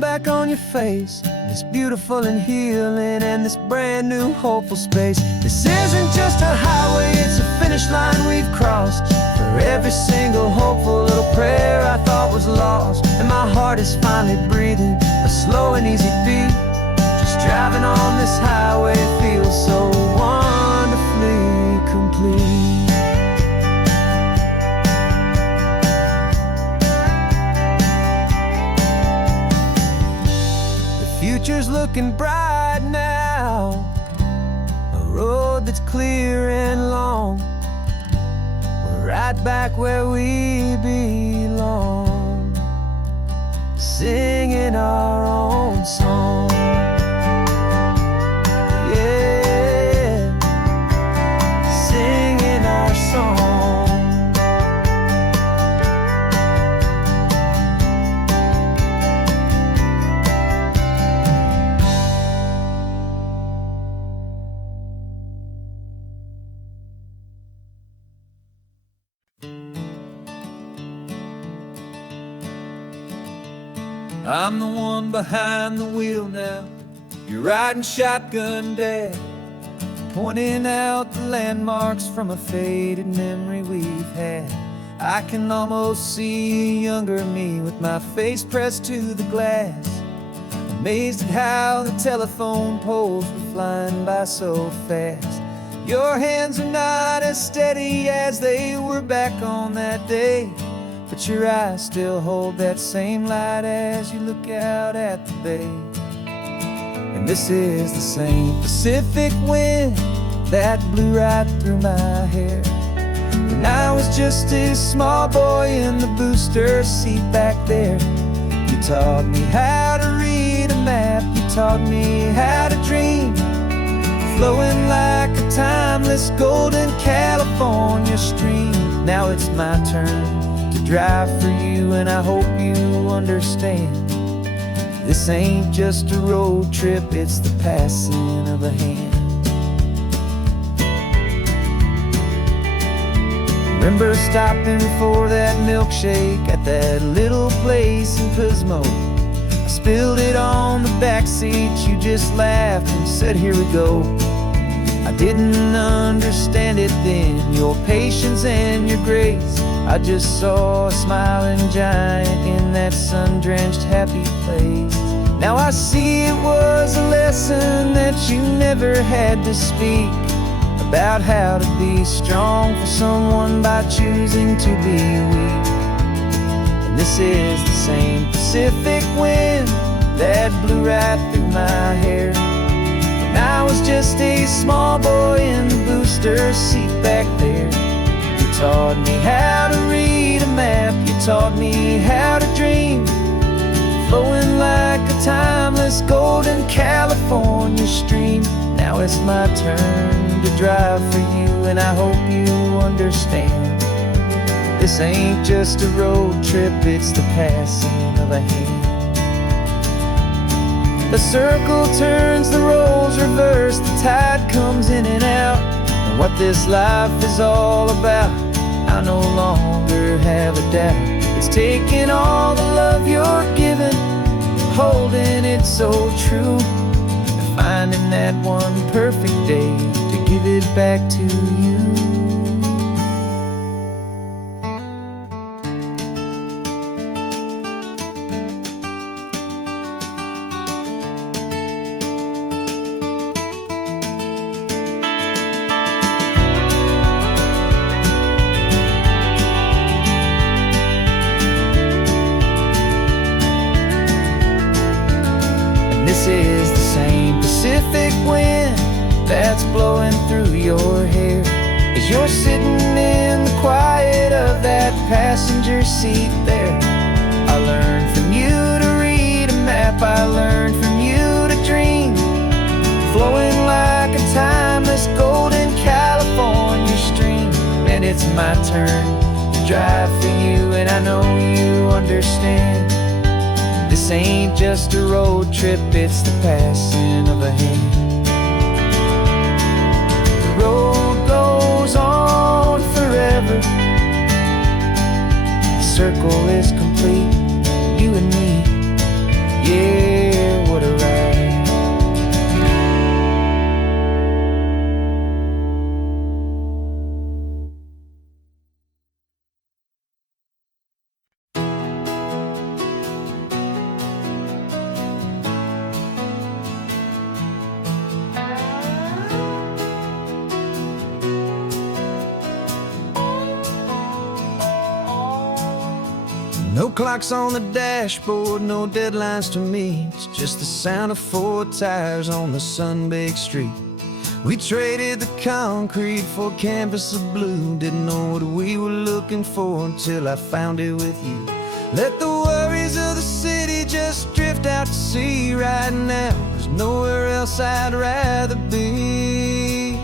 back on your face, this beautiful and healing, and this brand new hopeful space. This isn't just a highway, it's a finish line we've crossed. For every single hopeful little prayer I thought was lost, and my heart is finally breathing a slow and easy beat. Just driving on this highway feels so wonderfully complete. Future's looking bright now, a road that's clear and long. We're right back where we belong, singing our own song. Yeah, singing our song. I'm the one behind the wheel now. You're riding shotgun, Dad, pointing out the landmarks from a faded memory we've had. I can almost see a younger me with my face pressed to the glass, amazed at how the telephone poles were flying by so fast. Your hands are not as steady as they were back on that day, but your eyes still hold that same light as you look out at the bay. And this is the same Pacific wind that blew right through my hair when I was just a small boy in the booster seat back there. You taught me how to read a map, you taught me how to dream, flowing like a timeless golden California stream. Now it's my turn to drive for you, and I hope you understand. This ain't just a road trip, it's the passing of a hand. Remember stopping for that milkshake at that little place in Pismo? I spilled it on the back seat, you just laughed and said, "Here we go." I didn't understand it then, your patience and your grace. I just saw a smiling giant in that sun-drenched happy place. Now I see it was a lesson that you never had to speak, about how to be strong for someone by choosing to be weak. And this is the same Pacific wind that blew right through my hair when I was just a small boy in the booster seat back there. You taught me how to read a map, you taught me how to dream, flowing like a timeless golden California stream. Now it's my turn to drive for you, and I hope you understand. This ain't just a road trip, it's the passing of a hand. The circle turns, the roles reverse, the tide comes in and out. And what this life is all about, I no longer have a doubt. It's taking all the love you're giving, holding it so true, and finding that one perfect day to give it back to you. This is the same Pacific wind that's blowing through your hair as you're sitting in the quiet of that passenger seat there. I learned from you to read a map, I learned from you to dream, flowing like a timeless golden California stream. And it's my turn to drive for you, and I know you understand. This ain't just a road trip, it's the passing of a hand. The road goes on forever, the circle is complete, you and me. Yeah. No clocks on the dashboard, no deadlines to meet. It's just the sound of 4 tires on the sun-baked street. We traded the concrete for a canvas of blue. Didn't know what we were looking for until I found it with you. Let the worries of the city just drift out to sea right now. There's nowhere else I'd rather be.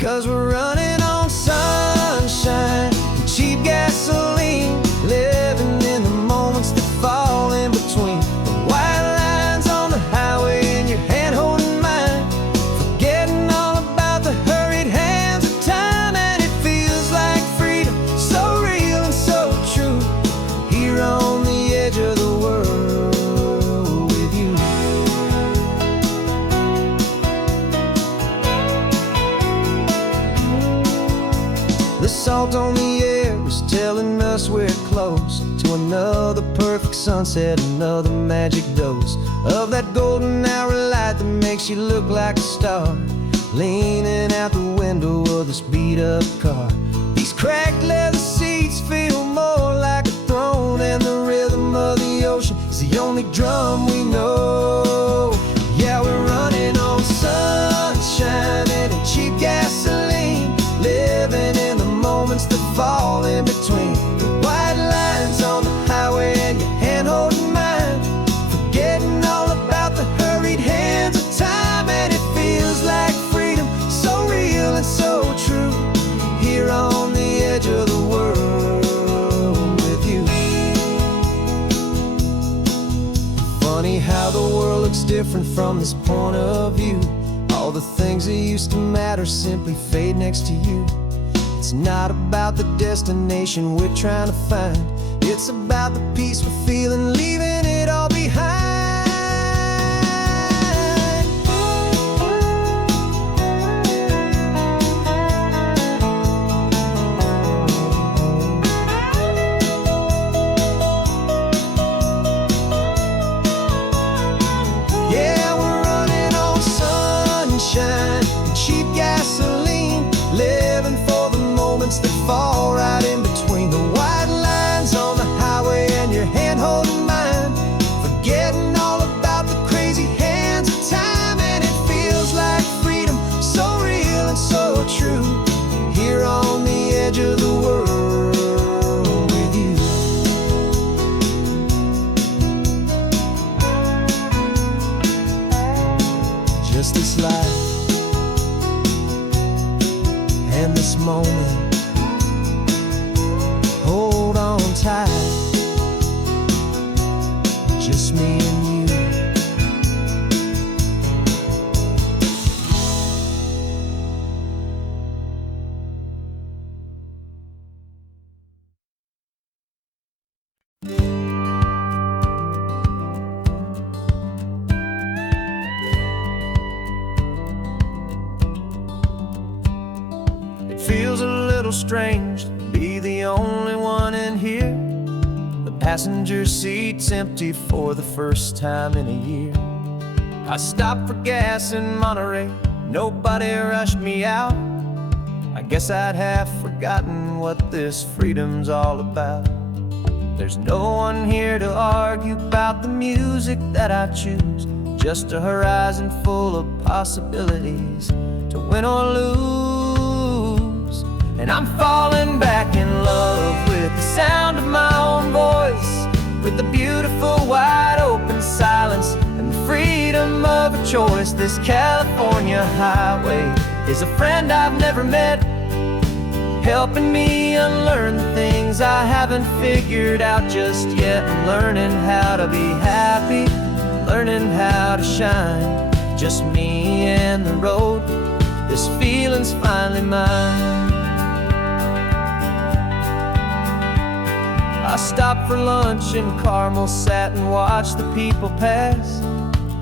'Cause we're running on sunshine and cheap gasoline, living in the moments that fall in between. The white lines on the highway and your hand holding mine, forgetting all about the hurried hands of time. And it feels like freedom, so real and so true, here on the edge of the world with you. The salt on the air is telling us we're close to another perfect sunset, another magic dose of that golden hour light that makes you look like a star, leaning out the window of this beat-up car. These cracked leather seats feel more like a throne, and the rhythm of the ocean is the only drum we know. Yeah, we're running on sunshine and cheap gasoline, living in the moments that fall in between. The white lines on the highway and your hand holding mine, forgetting all about the hurried hands of time. And it feels like freedom, so real and so true, here on the edge of the world with you. Funny how the world looks different from this point of view. All the things that used to matter simply fade next to you. It's not about the destination we're trying to find, it's about the peace we're feeling, leaving it all behind. Yeah, we're running on sunshine and cheap gasoline, living for the moments that fall right in between. The white lines on the highway and your hand holding mine, forgetting all about the crazy hands of time. And it feels like freedom, so real and so true, here on the edge of the world with you. Just this life and this moment, hold on tight, just me and you. It feels a little strange to be the only one in here. The passenger seat's empty for the first time in a year. I stopped for gas in Monterey, nobody rushed me out. I guess I'd have forgotten what this freedom's all about. There's no one here to argue about the music that I choose, just a horizon full of possibilities to win or lose. And I'm falling back in love with the sound of my own voice, with the beautiful wide open silence and the freedom of a choice. This California highway is a friend I've never met, helping me unlearn the things I haven't figured out just yet. I'm learning how to be happy, learning how to shine, just me and the road. This feeling's finally mine. I stopped for lunch in Carmel, sat and watched the people pass.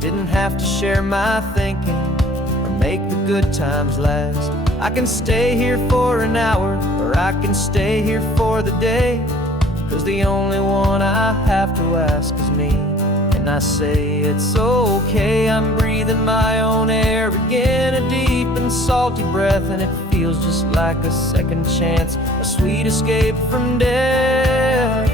Didn't have to share my thinking or make the good times last. I can stay here for an hour, or I can stay here for the day, 'cause the only one I have to ask is me. And I say it's okay, I'm breathing my own air again, a deep and salty breath, and it feels just like a second chance, a sweet escape from death.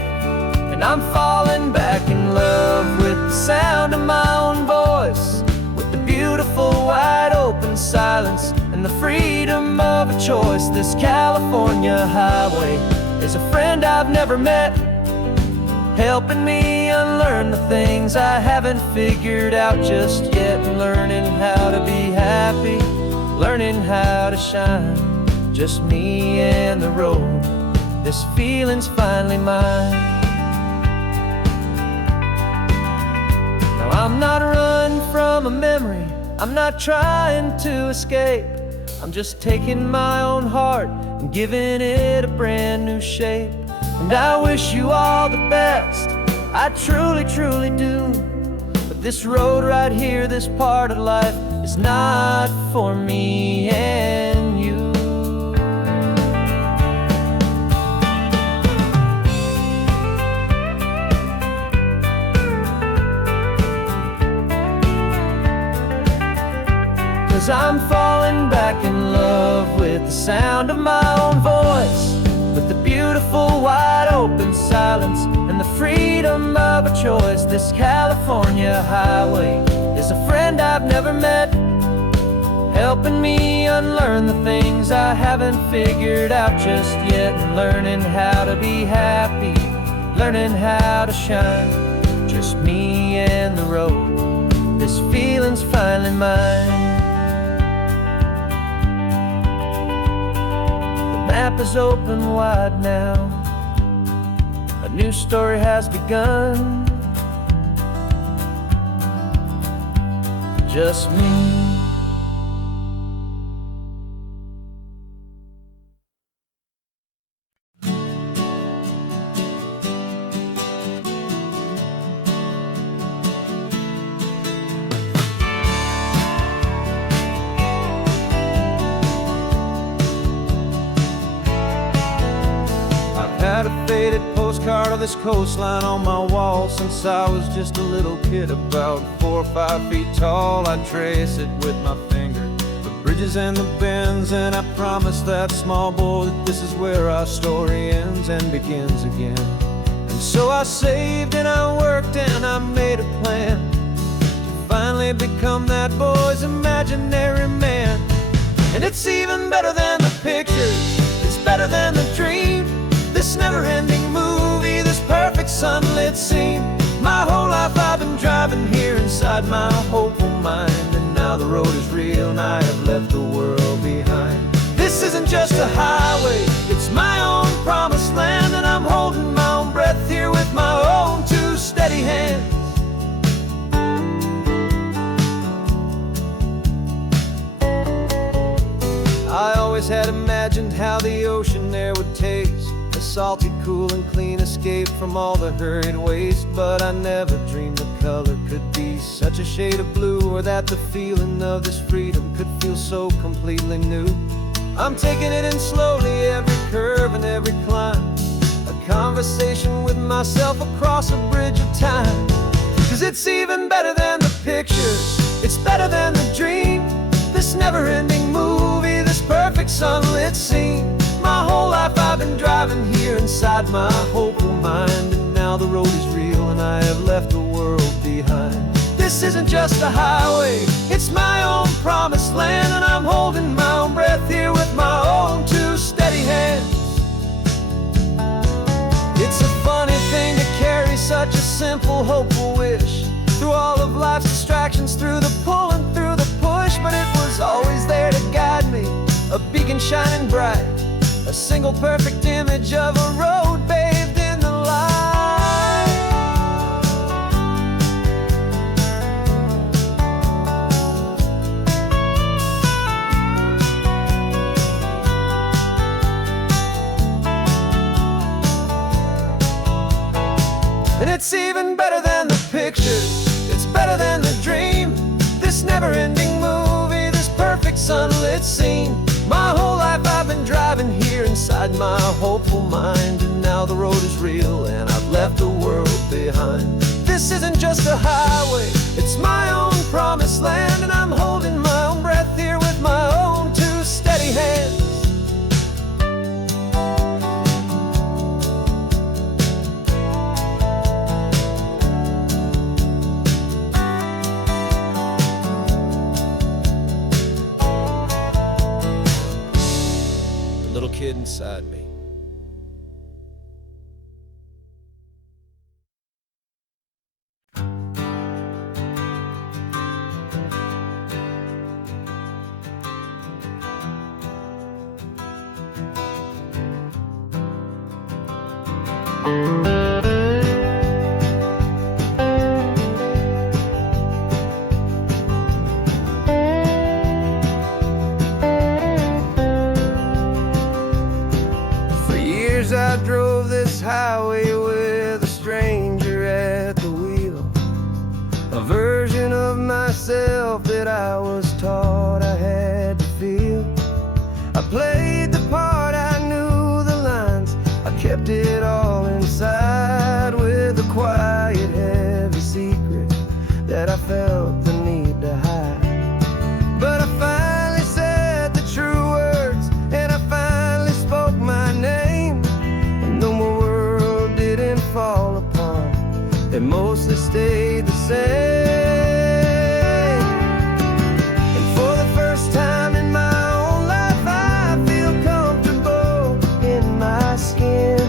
And And I'm falling back in love with the sound of my own voice, with the beautiful wide open silence and the freedom of a choice. This California highway is a friend I've never met, helping me unlearn the things I haven't figured out just yet, and learning how to be happy, learning how to shine, just me and the road. This feeling's finally mine. Now I'm not running from a memory, I'm not trying to escape. I'm just taking my own heart and giving it a brand new shape. And I wish you all the best, I truly, truly do. But this road right here, this part of life, is not for me and you. Cause I'm falling back in love with the sound of my own voice, with the beautiful wide open silence and the freedom of a choice. This California highway is a friend I've never met, helping me unlearn the things I haven't figured out just yet, and learning how to be happy, learning how to shine, just me and the road. This feeling's finally mine. The map is open wide now, a new story has begun, just me. Had a faded postcard of this coastline on my wall since I was just a little kid, about 4 or 5 feet tall. I trace it with my finger, the bridges and the bends, and I promised that small boy that this is where our story ends and begins again. And so I saved and I worked and I made a plan to finally become that boy's imaginary man. And it's even better than the pictures, it's better than the dream, this never-ending movie, this perfect sunlit scene. My whole life I've been driving here inside my hopeful mind, and now the road is real and I have left the world behind. This isn't just a highway, it's my own promised land, and I'm holding my own breath here with my own 2 steady hands. I always had imagined how the ocean air would taste, a salty, cool and clean escape from all the hurried waste. But I never dreamed the color could be such a shade of blue, or that the feeling of this freedom could feel so completely new. I'm taking it in slowly, every curve and every climb, a conversation with myself across a bridge of time. Cause it's even better than the pictures, it's better than the dream, this never-ending movie, this perfect sunlit scene. My whole life I've been driving here inside my hopeful mind, and now the road is real and I have left the world behind. This isn't just a highway, it's my own promised land, and I'm holding my own breath here with my own 2 steady hands. It's a funny thing to carry such a simple, hopeful wish through all of life's distractions, through the pull and through the push, but it was always there to guide me, a beacon shining bright, a single perfect image of a road bathed in the light. And it's even better than the pictures, it's better than the dream, this never-ending movie, this perfect sunlit scene. My whole life I've been driving here inside my hopeful mind, and now the road is real and I've left the world behind. This isn't just a highway, it's my own promised land, and I'm holding my own breath here with my own 2 steady hands. kid inside me. For years I drove this highway with a stranger at the wheel, a version of myself that I was taught I had to feel. I played the part, I knew the lines, I kept it all inside with a quiet, heavy secret that I felt the need to hide. But I finally said the true words, and I finally spoke my name. And though my world didn't fall apart, it mostly stayed the same. And for the first time in my own life, I feel comfortable in my skin.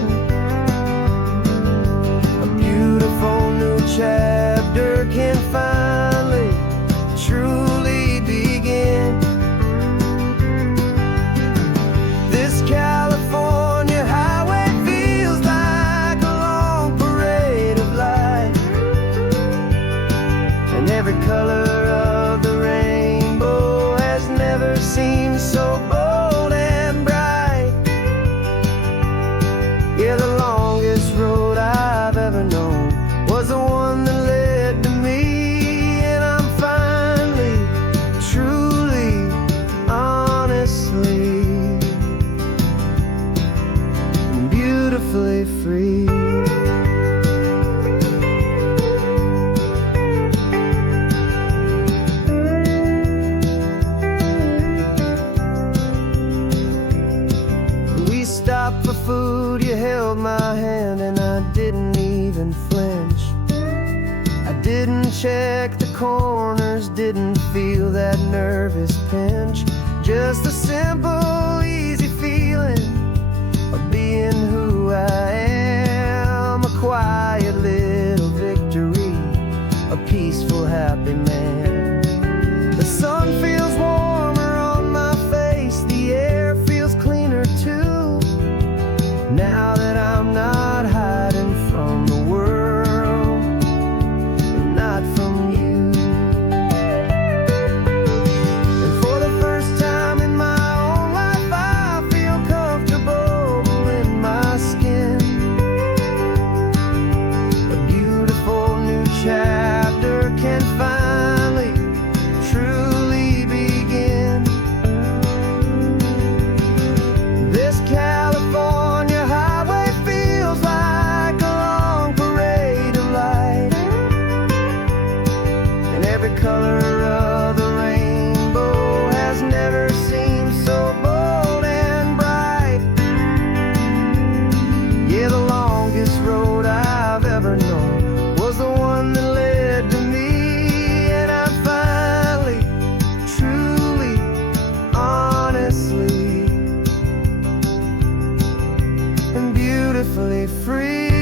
A beautiful new chapter can finally truly begin. This California highway feels like a long parade of light, and every color of the rainbow has never seemed so bold and bright. Yeah, the longest road I've ever known was the one that led to me, and I'm finally, truly, honestly, beautifully free. We stopped for food, you held my hand, and I didn't even flinch. I didn't check the corners, didn't feel that nervous pinch. Just a simple, easy feeling of being who I am. A quiet little victory, a peaceful, happy man. The sun feels warmer on my face, the air feels cleaner too, now that I'm not hiding from the world and not from you. And for the first time in my own life, I feel comfortable in my skin. A beautiful new chapter can finally truly begin. This California highway feels like a long parade of light, and every color of the rainbow has never seemed so bold and bright. Yeah, the longest road I've ever known was the one that led to me, and I'm finally, truly, honestly, and beautifully free.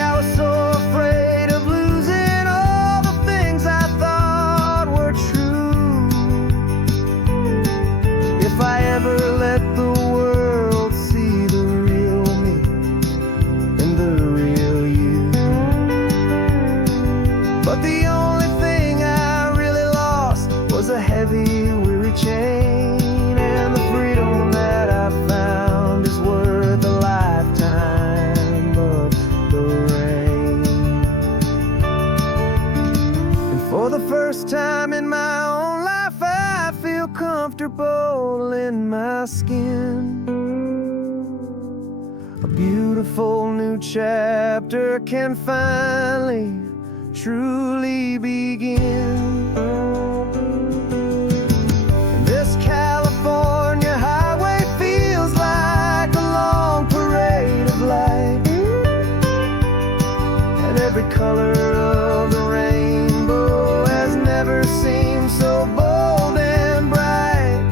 I was so afraid of losing all the things I thought were true. If I ever let the world see the real me and the real you. But the only thing I really lost was a heavy, weary chain, and the freedom that I found is worth a lifetime of the rain. And for the first time in my own life, I feel comfortable in my skin. A beautiful new chapter can finally, truly begin. This California highway feels like a long parade of light, and every color of the rainbow has never seemed so bold and bright.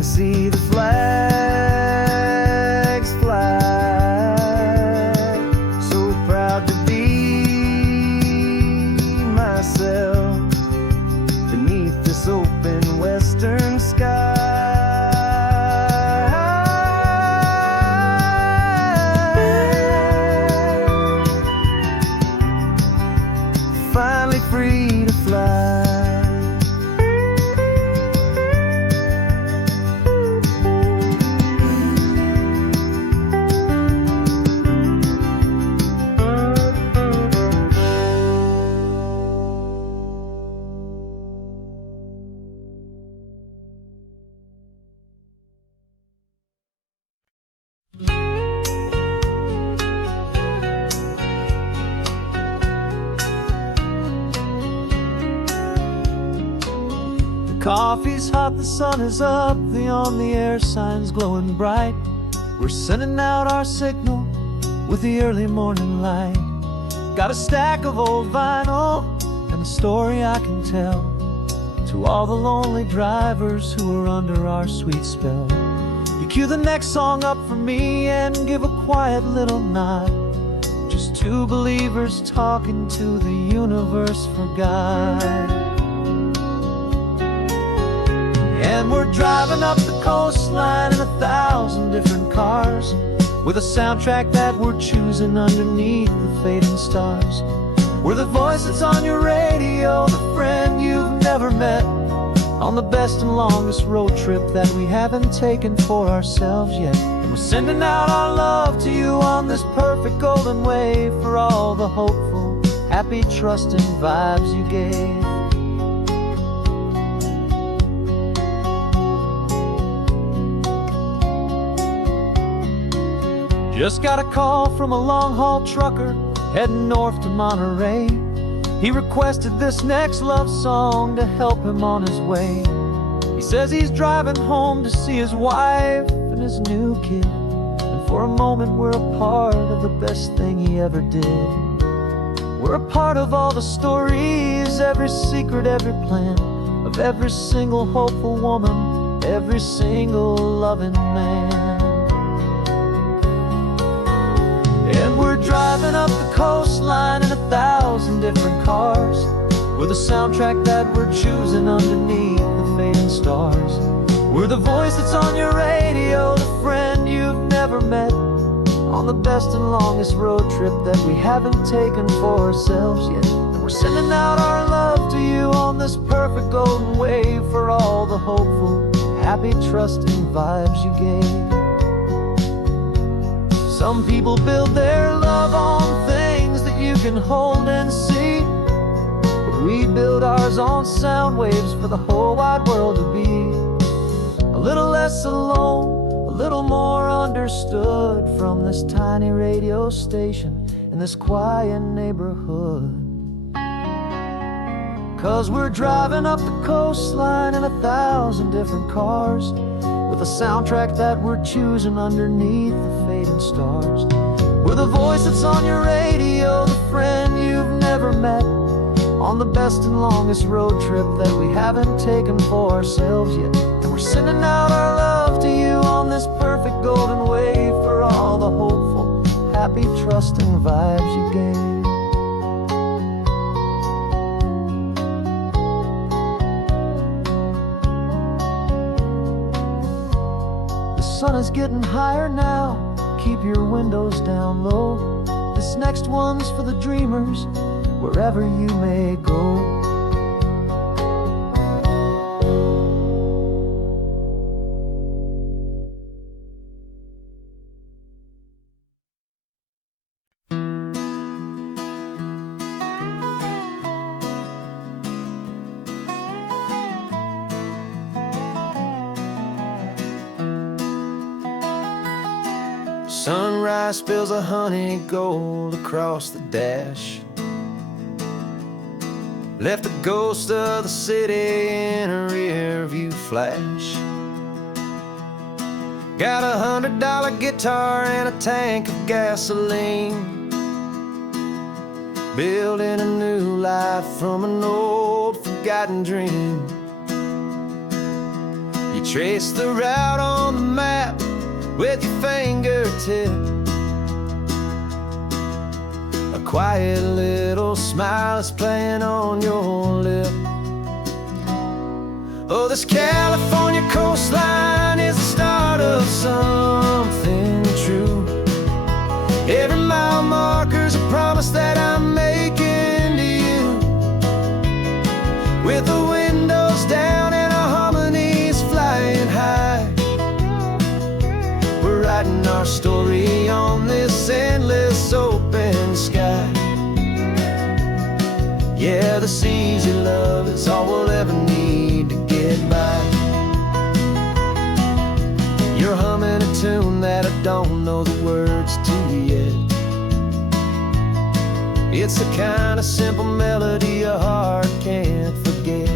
can see the flags fly. So proud to be myself beneath this open western sky. Finally free to fly. Coffee's hot, the sun is up, the on-the-air sign's glowing bright. We're sending out our signal with the early morning light. Got a stack of old vinyl and a story I can tell to all the lonely drivers who are under our sweet spell. You cue the next song up for me and give a quiet little nod. Just two believers talking to the universe for God. And we're driving up the coastline in 1,000 different cars, with a soundtrack that we're choosing underneath the fading stars. We're the voice that's on your radio, the friend you've never met, on the best and longest road trip that we haven't taken for ourselves yet. And we're sending out our love to you on this perfect golden wave for all the hopeful, happy, trusting vibes you gave. Just got a call from a long-haul trucker heading north to Monterey. He requested this next love song to help him on his way. He says he's driving home to see his wife and his new kid, and for a moment we're a part of the best thing he ever did. We're a part of all the stories, every secret, every plan, of every single hopeful woman, every single loving man. And we're driving up the coastline in 1,000 different cars, with a soundtrack that we're choosing underneath the fading stars. We're the voice that's on your radio, the friend you've never met, on the best and longest road trip that we haven't taken for ourselves yet. And we're sending out our love to you on this perfect golden wave for all the hopeful, happy, trusting vibes you gave. Some people build their love on things that you can hold and see, but we build ours on sound waves for the whole wide world to be a little less alone, a little more understood from this tiny radio station in this quiet neighborhood. 'Cause we're driving up the coastline in 1,000 different cars, with a soundtrack that we're choosing underneath the fading stars. We're the voice that's on your radio, the friend you've never met, on the best and longest road trip that we haven't taken for ourselves yet. And we're sending out our love to you on this perfect golden wave for all the hopeful, happy, trusting vibes you gave. The sun is getting higher now, keep your windows down low. This next one's for the dreamers, wherever you may go. Sunrise spills a honey gold across the dash, left the ghost of the city in a rear view flash. Got a $100 guitar and a tank of gasoline, building a new life from an old forgotten dream. You trace the route on the map with your fingertip. A quiet little smile is playing on your lip. Oh, this California coastline is the start of something true. Every mile marker's a promise that I'm making to you. With the windows down and our harmonies flying high, we're writing our story on this endless open sky. Yeah, this easy love is all we'll ever need to get by. You're humming a tune that I don't know the words to yet. It's the kind of simple melody a heart can't forget.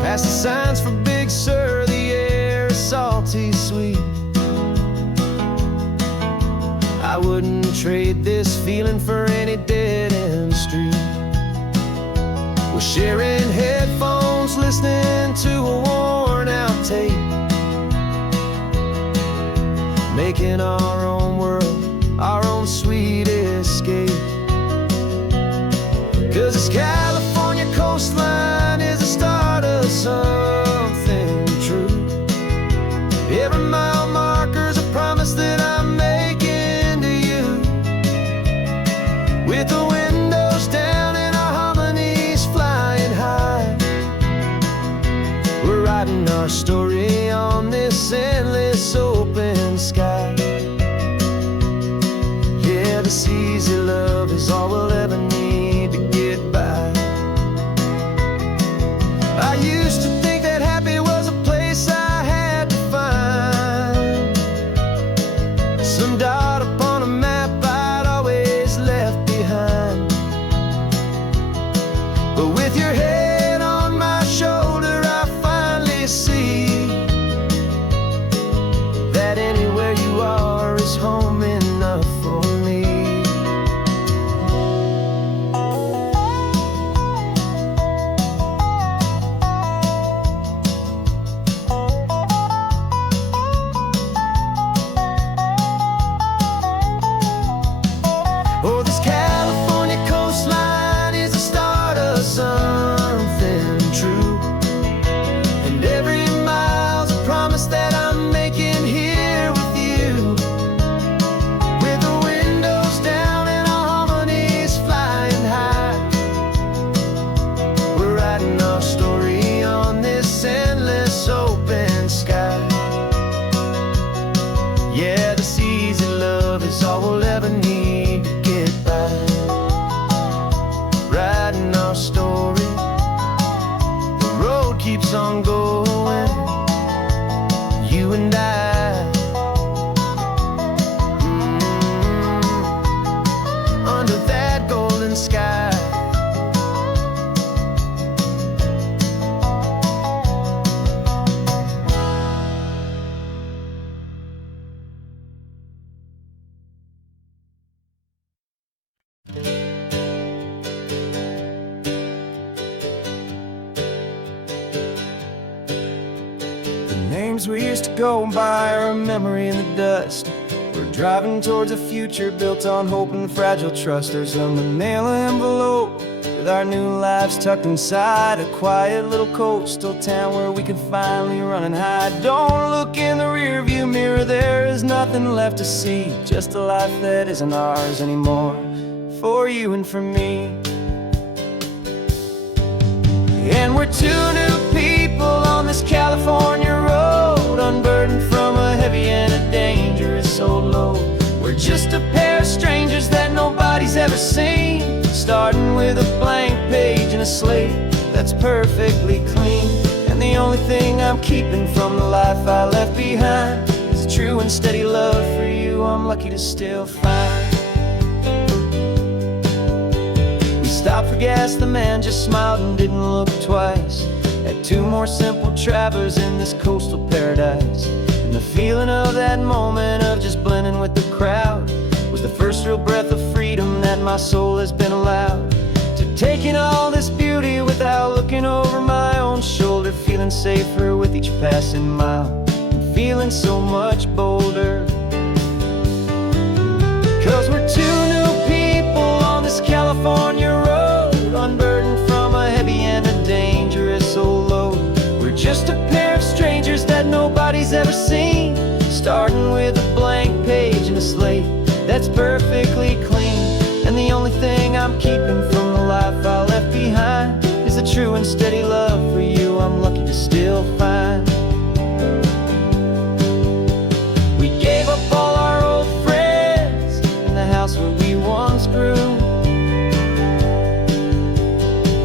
Past the signs for Big Sur, the air is salty sweet. I wouldn't trade this feeling for any dead-end street. We're sharing headphones, listening to a worn-out tape, making our own world, our own sweet escape. 'Cause this California coastline is the start of something true. Every mile marker's a promise that I'm making to you. With the windows down and our harmonies flying high, we're writing our story on this endless open sky. Yeah, this easy love is all we'll ever need to get by. I used to think that happy was a place I had to find, some dot upon a map I'd always left behind. But with your head on my shoulder, I finally see that anywhere you are is home enough for me. Oh, this California coastline is the start of something true. And every mile's a promise that I'm making here with you. With the windows down and our harmonies flying high, we're writing our story on this endless open sky. Yeah, this easy love is all we'll ever need to get by. Writing our story, the road keeps on going, you and I. Under that golden sky. Names we used to go by are a memory in the dust. We're driving towards a future built on hope and fragile trust. There's a manila envelope with our new lives tucked inside, a quiet little coastal town where we can finally run and hide. Don't look in the rearview mirror, there is nothing left to see, just a life that isn't ours anymore, for you and for me. And we're two new people on this California road, unburdened from a heavy and a dangerous old load. We're just a pair of strangers that nobody's ever seen, starting with a blank page and a slate that's perfectly clean. And the only thing I'm keeping from the life I left behind is a true and steady love for you I'm lucky to still find. We stopped for gas, the man just smiled and didn't look twice. Had two more simple travelers in this coastal paradise. And the feeling of that moment of just blending with the crowd was the first real breath of freedom that my soul has been allowed to take in all this beauty without looking over my own shoulder. shoulder, feeling safer with each passing mile, and feeling so much bolder. 'Cause we're two new people on this California road, unburdened from a heavy and a dangerous old load. We're just a pair of strangers that nobody's ever seen, starting with a blank page and a slate that's perfectly clean. And the only thing I'm keeping from the life I left behind is the true and steady love for you I'm lucky to still find. We gave up all our old friends in the house where we once grew.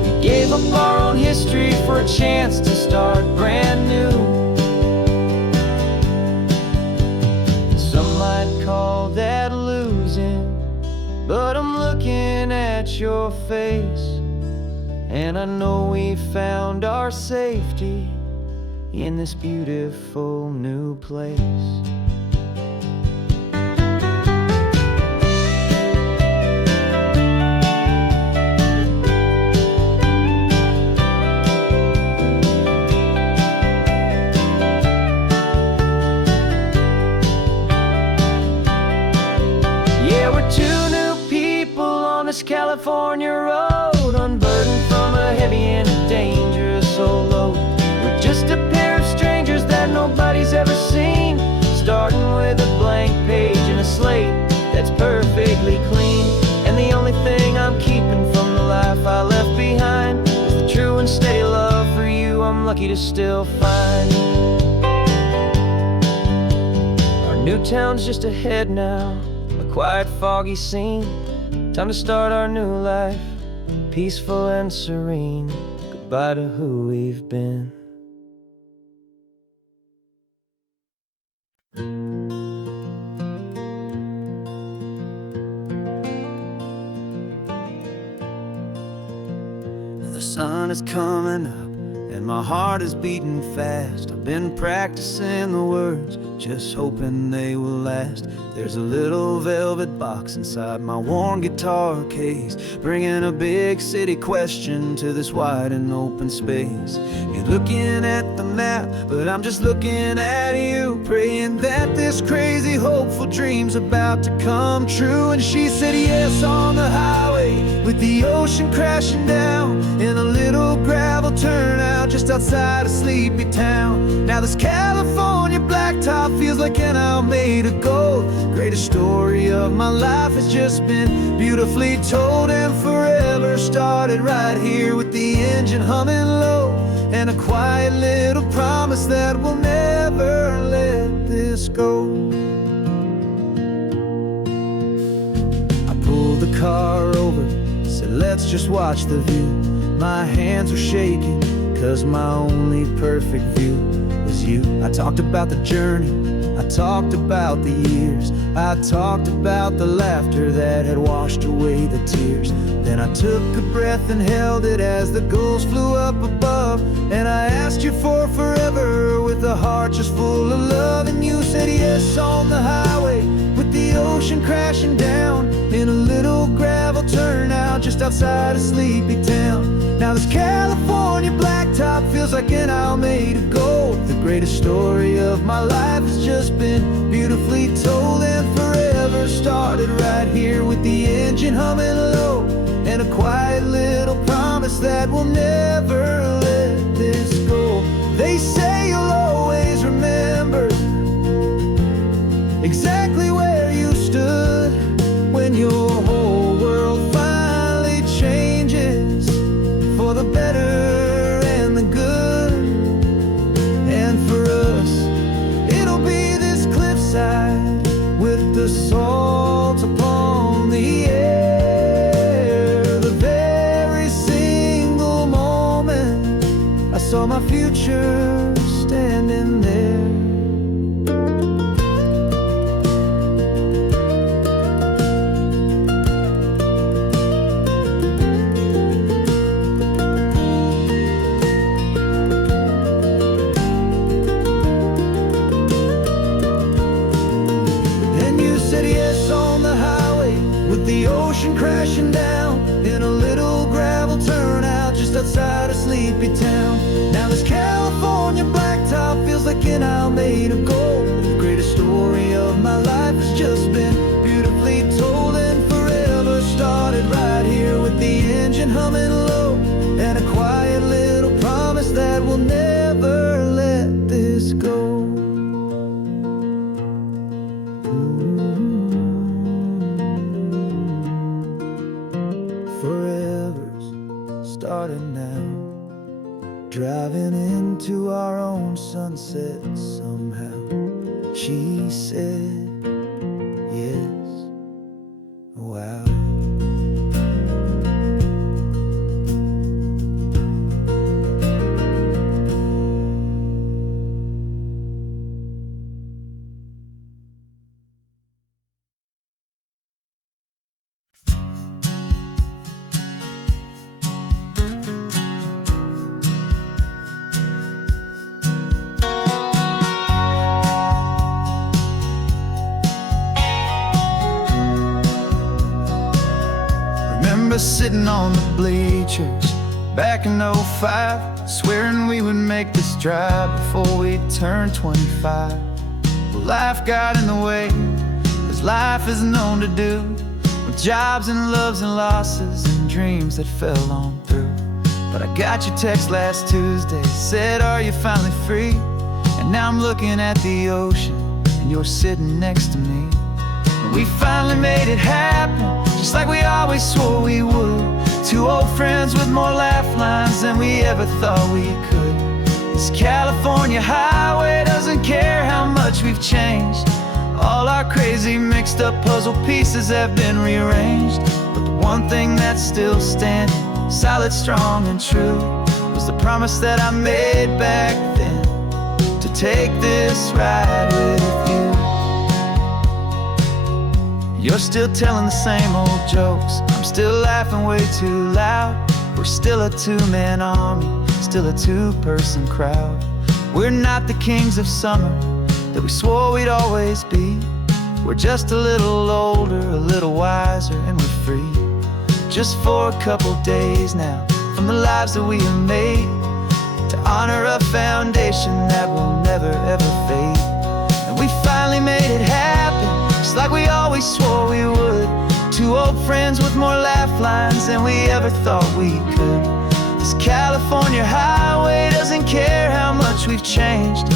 We gave up our own history for a chance to start brand new. Some might call that losing, but I'm looking at your face, and I know we found our safety in this beautiful new place. Yeah, we're two new people on this California road, unburdened from a heavy and a dangerous old load. We're just a pair of strangers that nobody's ever seen, starting with a blank page and a slate that's perfectly clean. And the only thing I'm keeping from the life I left behind is the true and steady love for you I'm lucky to still find. Our new town's just ahead now, a quiet, foggy scene. Time to start our new life, peaceful and serene. Goodbye to who we've been. The sun is coming up and my heart is beating fast. I've been practicing the words, just hoping they will last. There's a little velvet box inside my worn guitar case, bringing a big city question to this wide and open space. You're looking at the map, but I'm just looking at you, praying that this crazy hopeful dream's about to come true. And she said yes on the highway, with the ocean crashing down, in a little gravel turnout just outside a sleepy town. Now this California blacktop feels like an hour made of gold. Greatest story of my life has just been beautifully told, and forever started right here with the engine humming low, and a quiet little promise that we'll never let this go. I pulled the car over, said let's just watch the view. My hands were shaking, 'cause my only perfect view was you. I talked about the journey, I talked about the years, I talked about the laughter that had washed away the tears. Then I took a breath and held it as the gulls flew up above, and I asked you for forever with a heart just full of love. And you said yes on the highway, with the ocean crashing down, in a little gravel turnout just outside a sleepy town. Now this California blacktop feels like an hour made of gold. The greatest story of my life has just been beautifully told, and forever started right here with the engine humming low, and a quiet little promise that we'll never let this go. They say you'll always remember exactly where you stood when your whole world finally changes for the better and the good. And for us, it'll be this cliffside with the salt upon the air. The very single moment I saw my future standing there. The ocean crashing down, in a little gravel turnout just outside a sleepy town. Now this California thinking I'll made of gold. The greatest story of my life has just been beautifully told, and forever started right here with the engine humming low, and a quiet little promise that we'll never let this go. Forever's started now, driving into our own sunset somehow. She said, yes, wow. Remember sitting on the bleachers back in '05, swearing we would make this drive before we turned 25. Well, life got in the way, as life is known to do, with jobs and loves and losses and dreams that fell on through. But I got your text last Tuesday, said, are you finally free? And now I'm looking at the ocean, and you're sitting next to me. And we finally made it happen, just like we always swore we would. Two old friends with more laugh lines than we ever thought we could. This California highway doesn't care how much we've changed. All our crazy mixed up puzzle pieces have been rearranged, but the one thing that's still standing, solid, strong, and true, was the promise that I made back then, to take this ride with you. You're still telling the same old jokes, I'm still laughing way too loud. We're still a two-man army, still a two-person crowd. We're not the kings of summer that we swore we'd always be. We're just a little older, a little wiser, and we're free. Just for a couple days now, from the lives that we have made, to honor a foundation that will never ever fade. And we finally made it happen, just like we always swore we would. Two old friends with more laugh lines than we ever thought we could. This California highway doesn't care how much we've changed.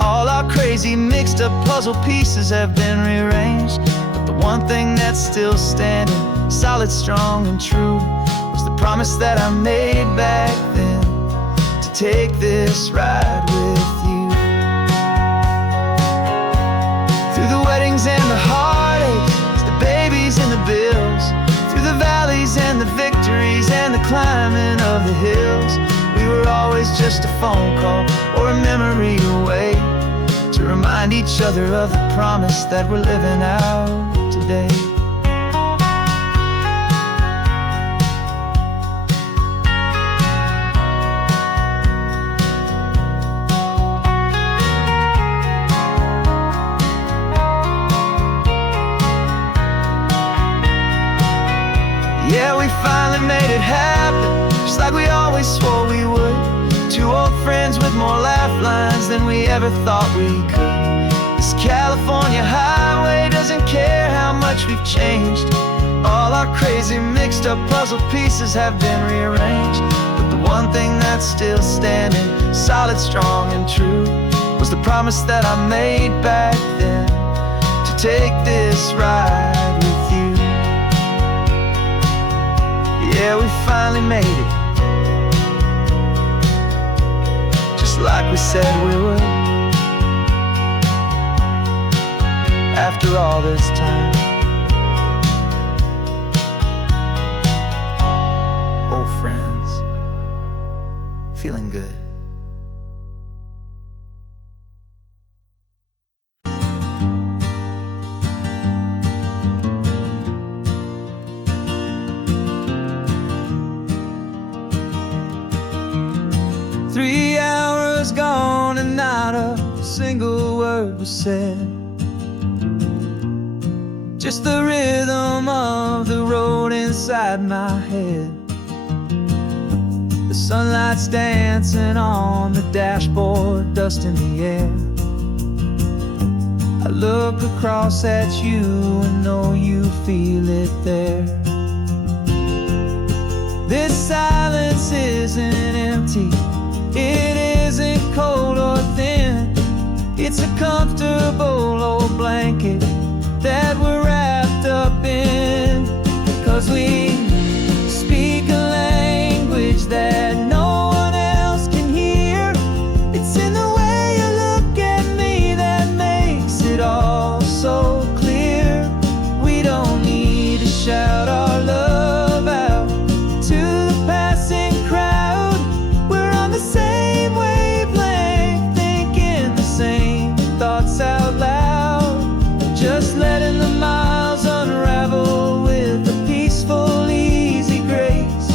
All our crazy mixed up puzzle pieces have been rearranged, but the one thing that's still standing, solid, strong, and true, was the promise that I made back then, to take this ride with you. Through the weddings and the heartaches, the babies and the bills, through the valleys and the victories and the climbing of the hills, we were always just a phone call or a memory away, to remind each other of the promise that we're living out today. Yeah, we finally made it happen, just like we always swore we would. Two old friends with more laugh lines than we ever thought we could. This California highway doesn't care how much we've changed. All our crazy mixed up puzzle pieces have been rearranged, but the one thing that's still standing, solid, strong, and true, was the promise that I made back then, to take this ride with you. Yeah, we finally made it, just like we said we would. After all this time, old friends, feeling good. Three hours gone and not a single word was said. Just the rhythm of the road inside my head. The Sunlight's dancing on the dashboard, dust in the air. I look across at you and know you feel it there. This silence isn't empty, it isn't cold or thin. It's a comfortable old blanket that we're wrapped up in. 'Cause we speak a language that no one else can hear. It's in the way you look at me that makes it all so clear. We don't need to shout our love out to the passing crowd. We're on the same wavelength, thinking the same thoughts out loud. Just letting the miles unravel with a peaceful, easy grace.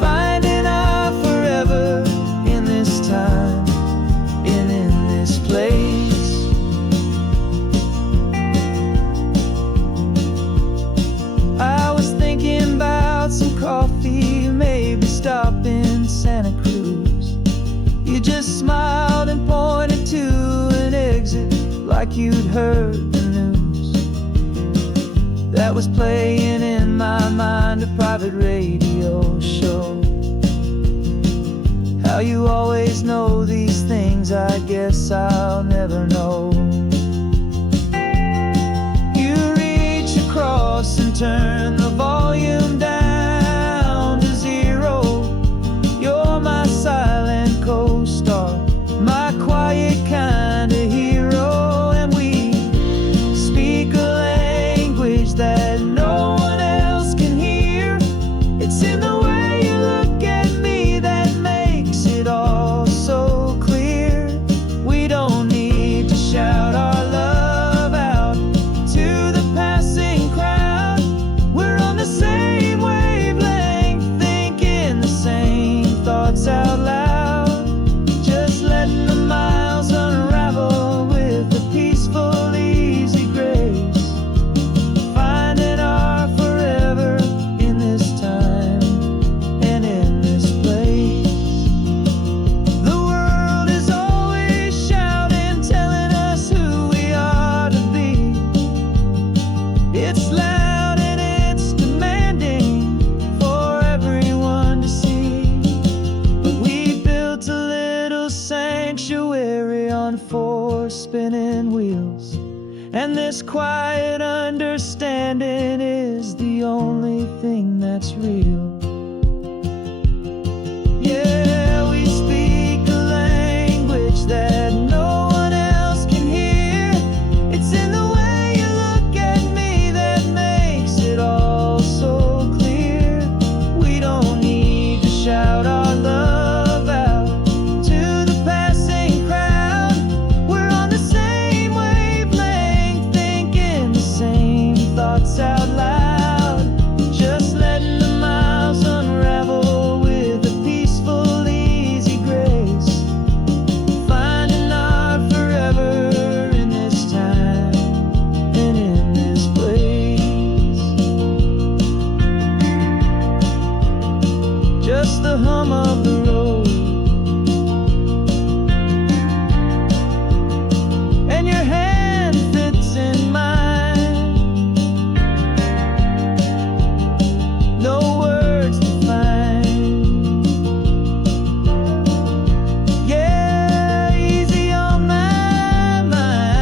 Finding our forever in this time and in this place. I was thinking about some coffee, maybe stop in Santa Cruz. You just smiled and pointed to an exit like you'd heard the news. That was playing in my mind, a private radio show. How you always know these things, I guess I'll never know. You reach across and turn the volume down to 0. You're my silent co-star, my quiet kind of hero. And we speak a language that no one else can hear. It's in the way you look at me that makes it all so clear. We don't need to shout our love out to the passing crowd. We're on the same wavelength, thinking the same thoughts out loud. Just letting the miles unravel with a peaceful, easy grace. Finding our forever in this time and in this place. The world is always shouting, telling us who we are to be. It's loud and it's demanding for everyone to see. But we built a little sanctuary on 4 spinning wheels, and this quiet understanding is the only thing that's real. Yeah, we speak a language that no one else can hear. It's in the way you look at me that makes it all so clear. We don't need to shout our love out to the passing crowd. We're on the same wavelength, thinking the same thoughts out loud. Just letting the miles unravel with a peaceful, easy grace. Finding our forever in this time and in this place. Just the hum of the road and your hand fits in mine. No words to find. Yeah, easy on my mind.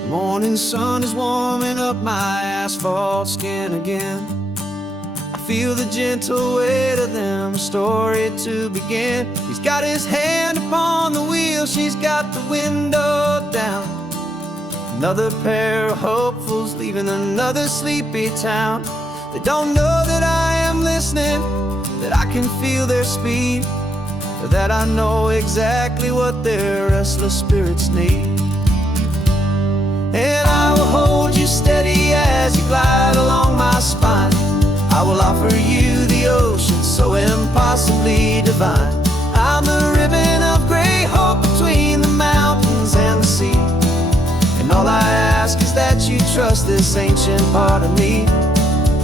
The morning sun is warming up my asphalt skin again. I feel the gentle weight of them, a story to begin. He's got his hand upon the wheel, she's got the window down. Another pair of hopefuls leaving another sleepy town. They don't know that I am listening, that I can feel their speed, or that I know exactly what their restless spirits need. And I will hold you steady as you glide along my spine. I will offer you the ocean so impossibly divine. I'm the ribbon of gray hope between the mountains and the sea. And all I ask is that you trust this ancient part of me.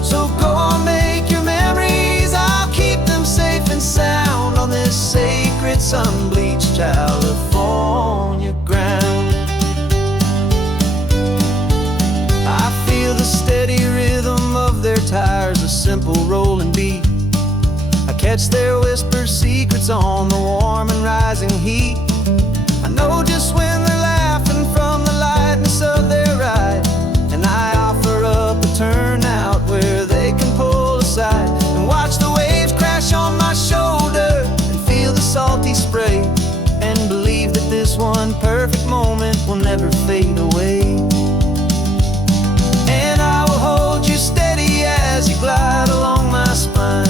So go on, make your memories, I'll keep them safe and sound on this sacred sun-bleached California ground. I feel the steady rhythm of their tires, a simple rolling beat. I catch their whispered secrets on the warm and rising heat. I know just when they're laughing from the lightness of their ride, and I offer up a turnout where they can pull aside and watch the waves crash on my shoulder and feel the salty spray, and believe that this one perfect moment will never fade away. And I will hold you steady as you glide along my spine.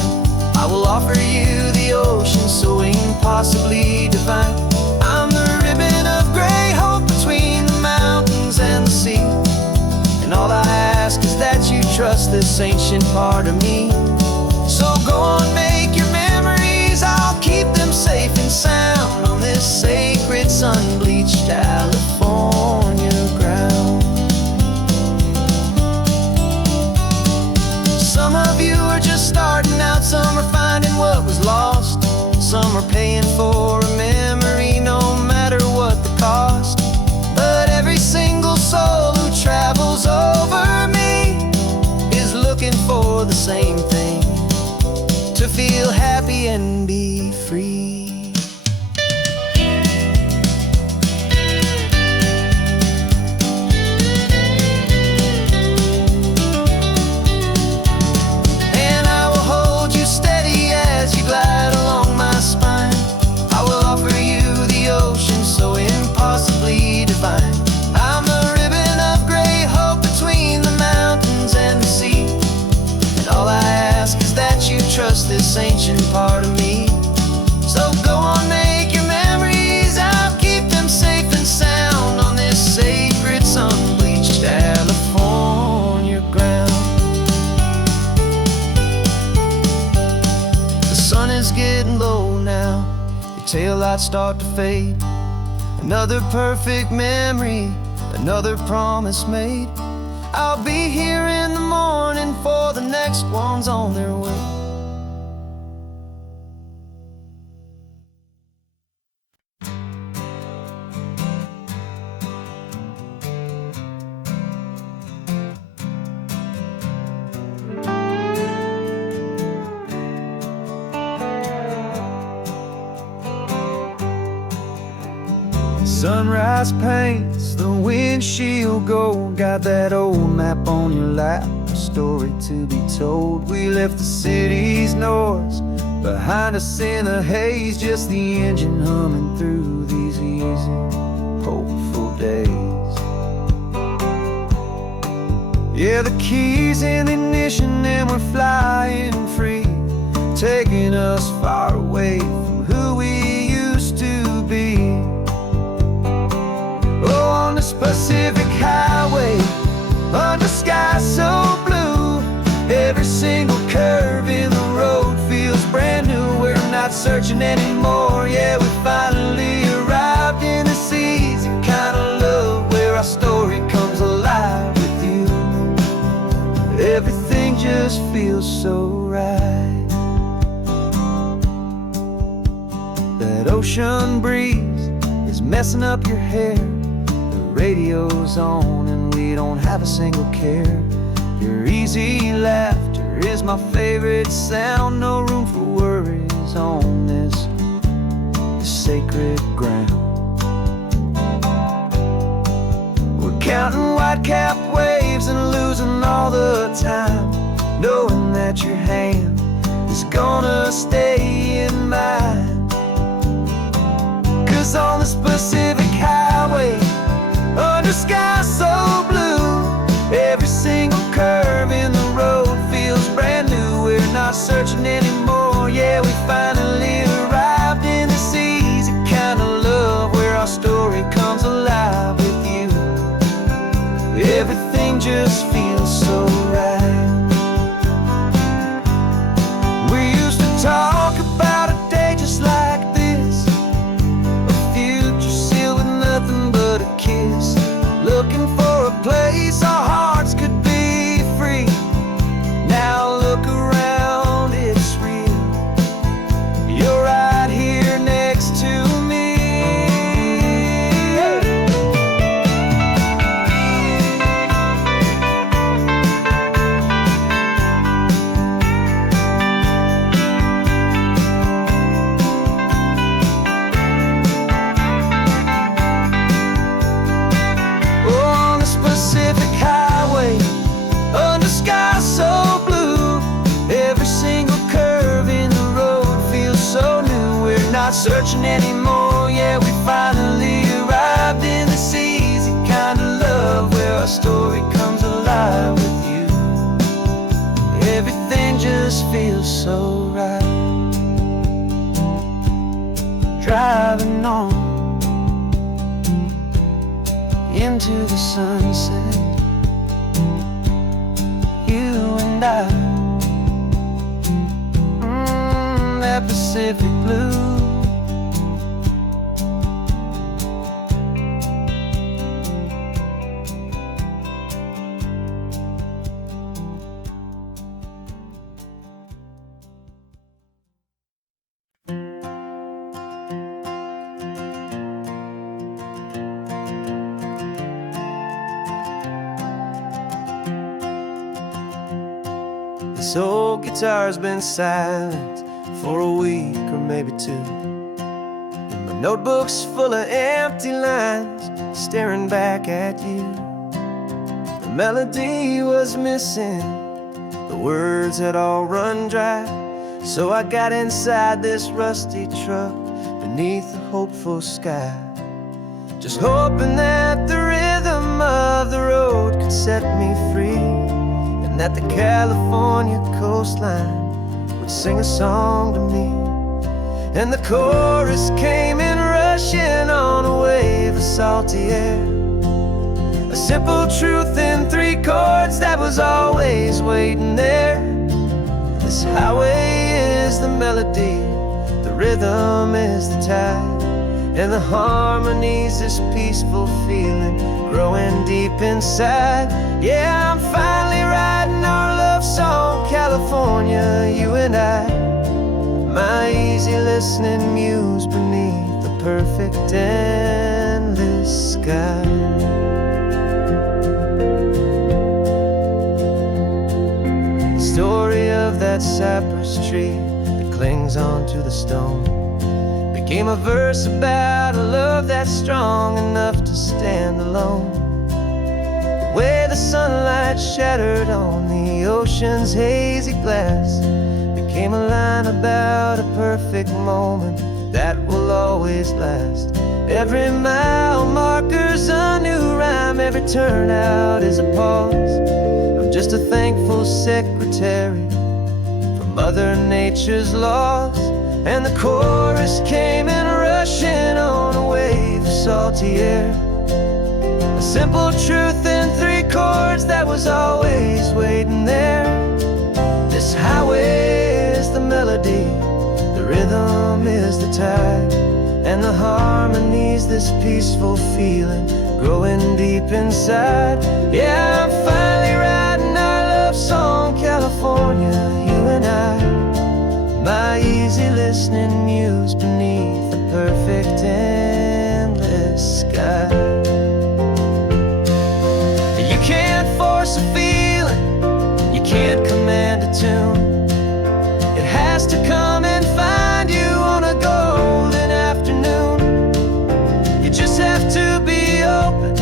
I will offer you the ocean so impossibly divine. I'm the ribbon of gray hope between the mountains and the sea. And all I ask is that you trust this ancient part of me. So go on, make your memories, I'll keep them safe and sound on this sacred sun-bleached California ground. Some of you are just starting out, some are finding what was lost, some are paying for a memory no matter what the cost. But every single soul who travels over me is looking for the same thing, to feel happy and be free. I'm the ribbon of gray hope between the mountains and the sea. And all I ask is that you trust this ancient part of me. So go on, make your memories, I'll keep them safe and sound on this sacred sun-bleached California ground. The sun is getting low now, your taillights start to fade. Another perfect memory, another promise made. I'll be here in the morning for the next ones on their way. Sunrise paints the windshield gold. Got that old map on your lap, a story to be told. We left the city's noise behind us in the haze, just the engine humming through these easy, hopeful days. Yeah, the keys in the ignition and we're flying free, taking us far away from who we used to be. Oh, on this Pacific highway, under sky so blue, every single curve in the road feels brand new. We're not searching anymore, yeah, we finally arrived in this easy kind of love where our story comes alive with you. Everything just feels so right. That ocean breeze is messing up your hair, radio's on and we don't have a single care. Your easy laughter is my favorite sound. No room for worries on this sacred ground. We're counting white-capped waves and losing all the time, knowing that your hand is gonna stay in mine. 'Cause on this Pacific highway, under sky so blue, every single curve in the road feels brand new. We're not searching anymore, yeah, we finally arrived in this easy kind of love where our story comes alive with you. Everything just feels so right. We used to talk searching anymore. Yeah, we finally arrived in this easy kind of love where our story comes alive with you. Everything just feels so right. Driving on into the sunset, you and I, that Pacific blue. This old guitar's been silent for a week or maybe two, and my notebook's full of empty lines staring back at you. The melody was missing, the words had all run dry, so I got inside this rusty truck beneath a hopeful sky, just hoping that the rhythm of the road could set me free, and that the California coastline would sing a song to me. And the chorus came in rushing on a wave of salty air, a simple truth in 3 chords that was always waiting there. This highway is the melody, the rhythm is the tide, and the harmony's this peaceful feeling growing deep inside. Yeah, I'm finally writing our love song, California, you and I, my easy listening muse beneath the perfect endless sky. The story of that cypress tree that clings onto the stone became a verse about a love that's strong enough to stand alone. Where the sunlight shattered on the ocean's hazy glass became a line about a perfect moment that will always last. Every mile marker's a new rhyme, every turnout is a pause. I'm just a thankful secretary for Mother Nature's laws. And the chorus came in rushing on a wave of salty air, a simple truth in 3 chords that was always waiting there. This highway is the melody, the rhythm is the tide, and the harmony's this peaceful feeling growing deep inside. Yeah, I'm finally writing our love song, California, you and I, my easy listening muse beneath the perfect endless sky. You can't force a feeling, you can't command a tune. It has to come and find you on a golden afternoon. You just have to be open,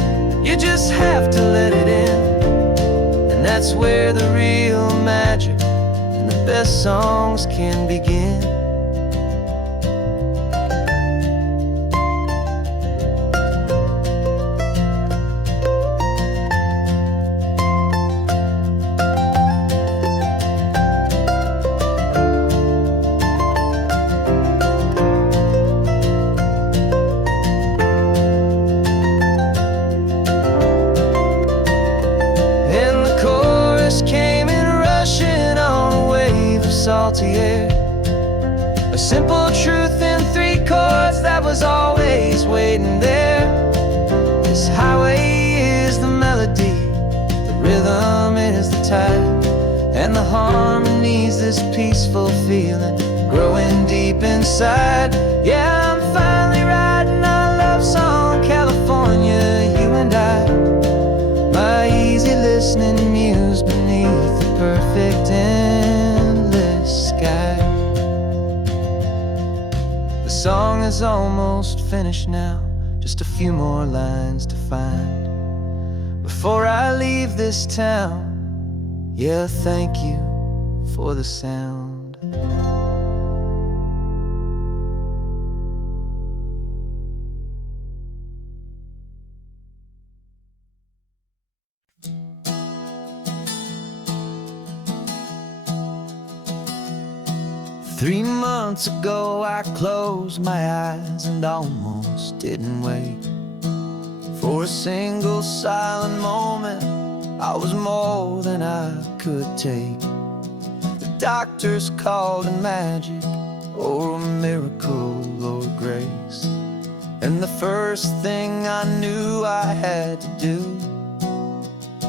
you just have to let it in, and that's where the real magic, the best songs can begin. And the chorus came in rushing on a wave of salty air, a simple truth in 3 chords that was always waiting there. This highway is the melody, the rhythm is the tide, and the harmony's this peaceful feeling growing deep inside. Yeah, I'm finally writing our love song, California, you and I, my easy listening muse beneath the perfect endless sky. The song is almost finished now, just a few more lines to find before I leave this town. Yeah, thank you for the sound. 3 months ago I closed my eyes and almost didn't wake. For a single silent moment I was more than I could take. The doctors called it magic, or a miracle, or grace. And the first thing I knew I had to do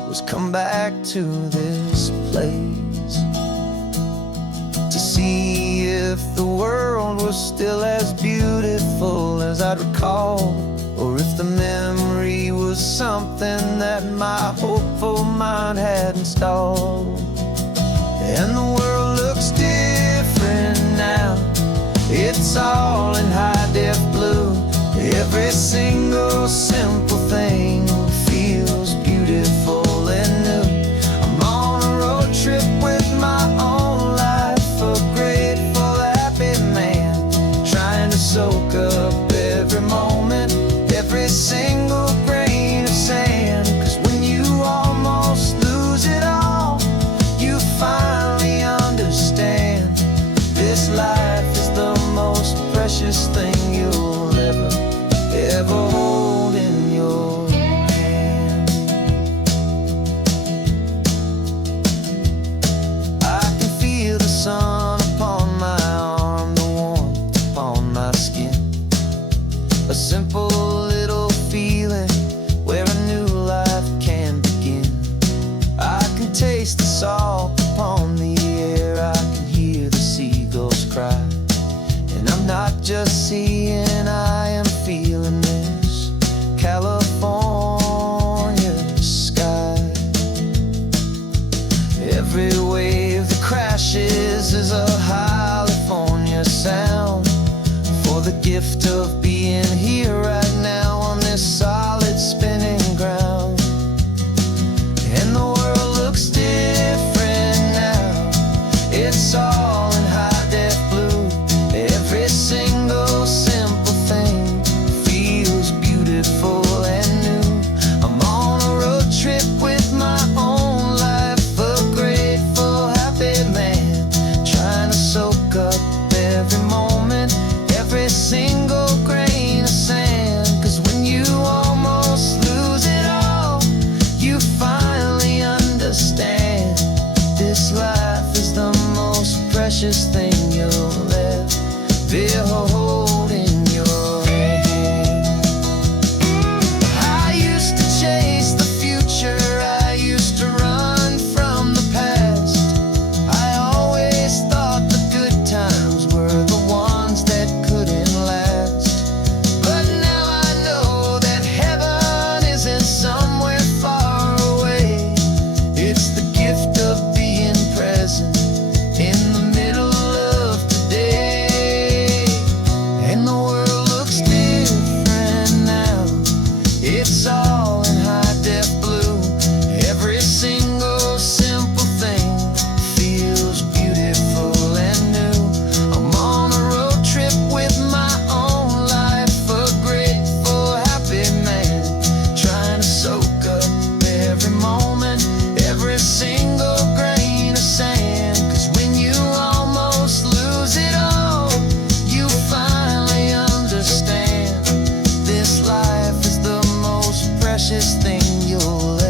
was come back to this place, to see if the world was still as beautiful as I'd recall, or if the memory was something that my hopeful mind had installed. And the world looks different now. It's all in high-def blue. Every single simple thing feels beautiful and new. I'm on a road trip with my own life, a grateful, happy man, trying to soak up every moment, every single grain of sand. 'Cause when you almost lose it all, you finally understand this life is the most precious thing you'll ever hold in your hand. I can feel the sun upon my arm, the warmth upon my skin, a simple little feeling where a new life can begin. I can taste the salt upon the air, I can hear the seagulls cry. And I'm not just seeing, I am feeling this California sky. Every wave that crashes is a California sound, for the gift of being here right now on this solid spinning ground. And the world looks different now. It's all in high-def blue. Every single simple thing feels beautiful and new. I'm on a road trip with my own life, a grateful, happy man, trying to soak up every moment, every single grain of sand. 'Cause when you almost lose it all, you finally understand this life is the most precious thing you'll ever hold in your hand. I used to chase the future, I used to run from the past. I always thought the good times were the ones that couldn't last. But now I know that heaven isn't somewhere far away. It's the gift of being present in the middle of today. And the world looks different now. It's all in high-def blue. Every single simple thing feels beautiful and new. I'm on a road trip with my own life, a grateful, happy man, trying to soak up every moment, every single grain of sand. 'Cause when you almost lose it all, you finally understand this life is the most precious thing you'll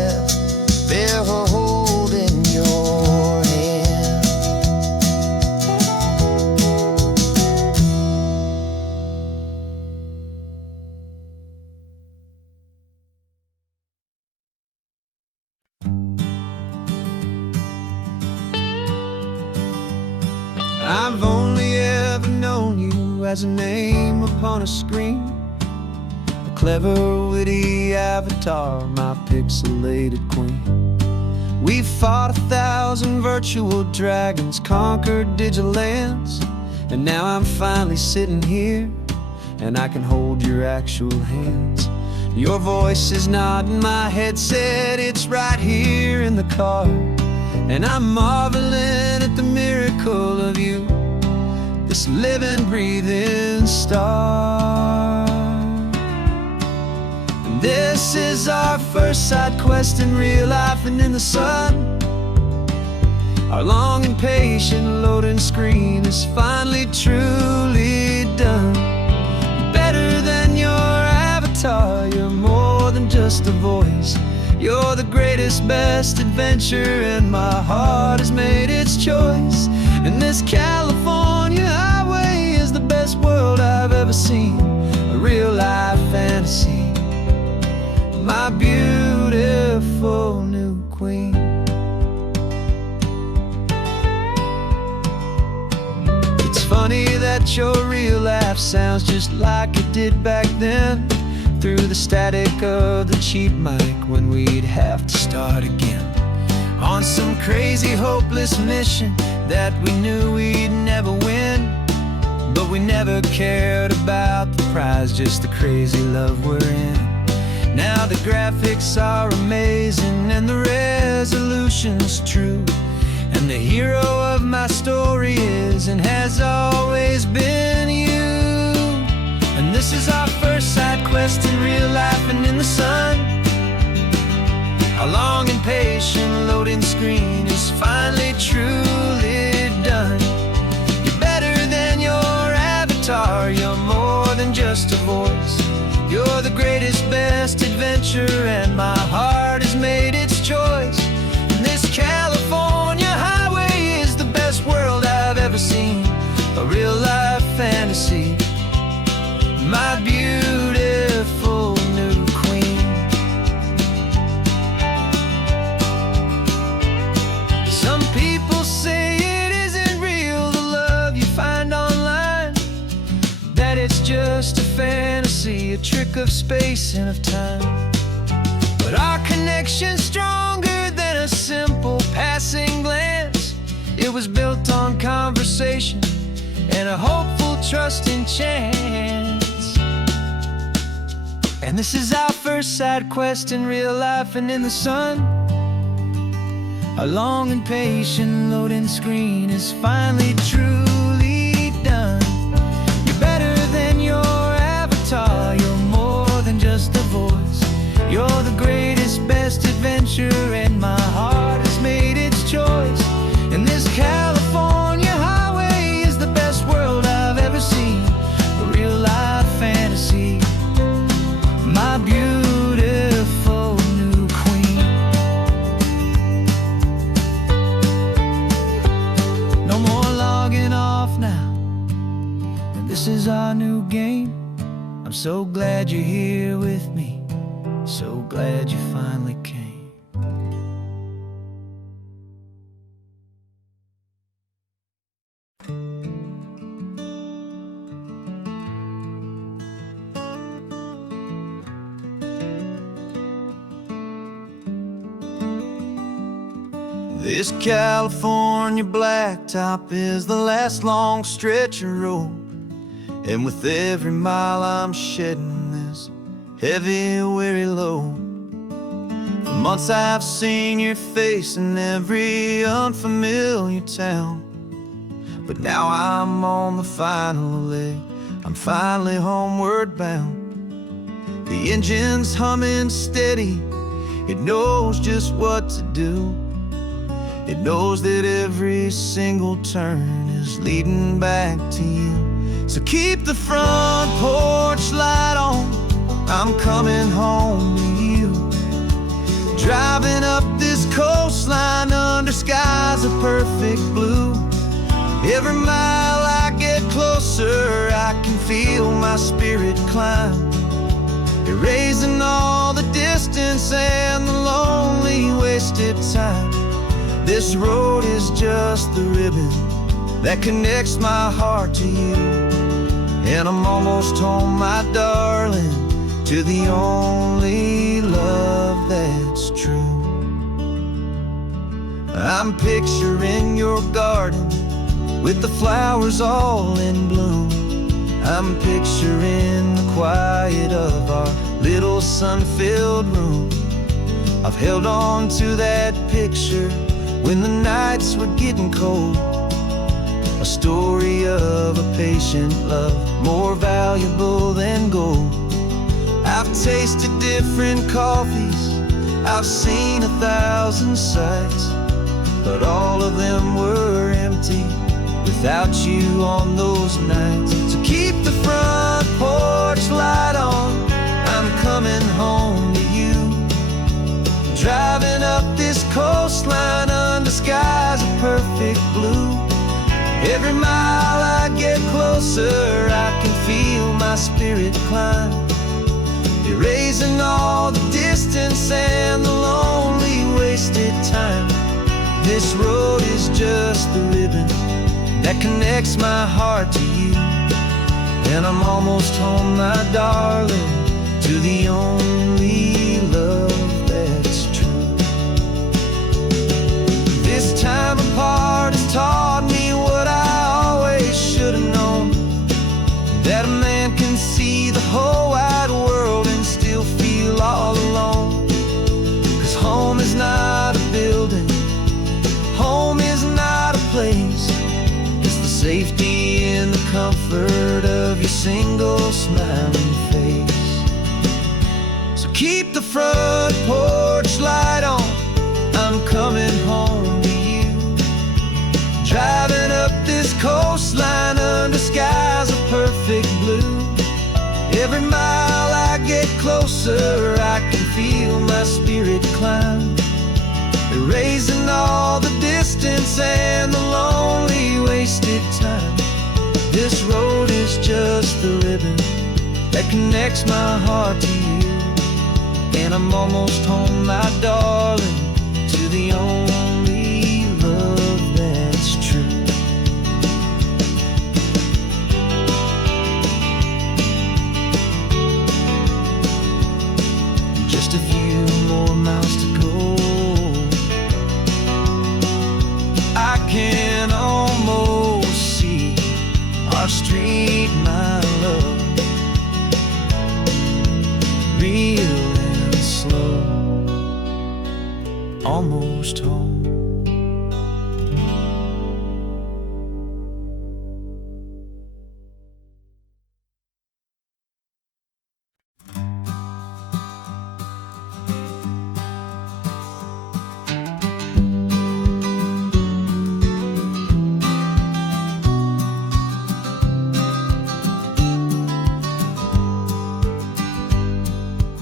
ever hold in your hand. I've only ever known you as a name upon a screen, a clever, witty avatar, my pixelated queen. We've fought 1,000 virtual dragons, conquered digital lands, and now I'm finally sitting here, and I can hold your actual hands. Your voice is not in my headset, it's right here in the car. And I'm marveling at the miracle of you, this living, breathing star. And this is our first side quest in real life and in the sun. Our long and patient loading screen is finally truly done. Better than your avatar, you're more than just a voice. You're the greatest, best adventure, and my heart has made its choice. And this California highway is the best world I've ever seen. A real-life fantasy, my beautiful new queen. It's funny that your real life sounds just like it did back then, through the static of the cheap mic when we'd have to start again, on some crazy hopeless mission that we knew we'd never win. But we never cared about the prize, just the crazy love we're in. Now the graphics are amazing and the resolution's true, and the hero of my story is and has always been you. And this is our first side quest in real life and in the sun. Our long and patient loading screen is finally truly done. You're better than your avatar, you're more than just a voice. You're the greatest, best adventure, and my heart has made its choice. And this California highway is the best world I've ever seen. A real-life fantasy, my beautiful new queen. Some people say it isn't real, the love you find online, that it's just a fantasy, a trick of space and of time. But our connection's stronger than a simple passing glance. It was built on conversation and a hopeful, trusting chance. And this is our first side quest in real life and in the sun. Our long and patient loading screen is finally truly done. You're better than your avatar, you're more than just a voice. You're the greatest, best adventure, and my heart has made its choice. And this California highway is the best world I've ever seen. A real-life fantasy, my beautiful new queen. No more logging off now, and this is our new game. I'm so glad you're here with me, so glad you finally came. This California blacktop is the last long stretch of road, and with every mile I'm shedding this heavy, weary load. For months I've seen your face in every unfamiliar town, but now I'm on the final leg, I'm finally homeward bound. The engine's humming steady, it knows just what to do. It knows that every single turn is leading back to you. So keep the front porch light on, I'm coming home to you. Driving up this coastline under skies of perfect blue. Every mile I get closer, I can feel my spirit climb, erasing all the distance and the lonely wasted time. This road is just the ribbon that connects my heart to you, and I'm almost home, my darling, to the only love that's true. I'm picturing your garden with the flowers all in bloom. I'm picturing the quiet of our little sun-filled room. I've held on to that picture when the nights were getting cold, a story of a patient love, more valuable than gold. I've tasted different coffees, I've seen 1,000 sights, but all of them were empty without you on those nights. So keep the front porch light on, I'm coming home to you. Driving up this coastline under skies of perfect blue. Every mile I get closer, I can feel my spirit climb, erasing all the distance and the lonely wasted time. This road is just the ribbon that connects my heart to you, and I'm almost home, my darling, to the only love that's true. This time apart has taught me what I always should have known, that a man can see the whole wide world and still feel all alone. 'Cause home is not a building, home is not a place, it's the safety and the comfort of your single smiling face. So keep the front porch light on, I'm coming home to you. Driving up this coastline under skies of perfect blue. Every mile I get closer, I can feel my spirit climb, erasing all the distance and the lonely wasted time. This road is just the ribbon that connects my heart to you, and I'm almost home, my darling, to the only love that's true. Just a few more miles to go, I can almost see our street, my love, real and slow, almost home.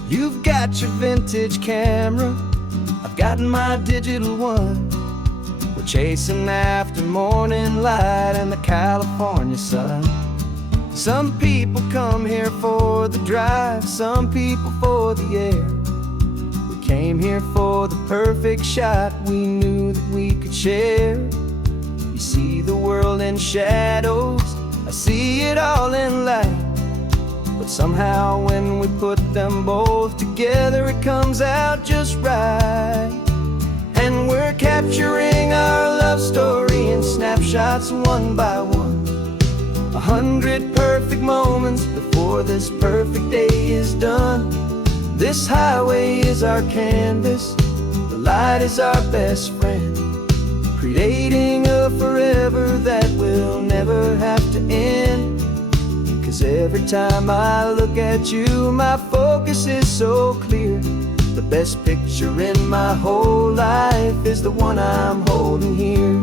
You've got your vintage camera, I've got my digital one. We're chasing after morning light and the California sun. Some people come here for the drive, some people for the air. We came here for the perfect shot we knew that we could share. You see the world in shadows, I see it all in light. But somehow when we put them both together, it comes out just right. And we're capturing our love story in snapshots one by one. 100 perfect moments before this perfect day is done. This highway is our canvas, the light is our best friend, creating a forever that will never have to end. 'Cause every time I look at you, my focus is so clear. The best picture in my whole life is the one I'm holding here.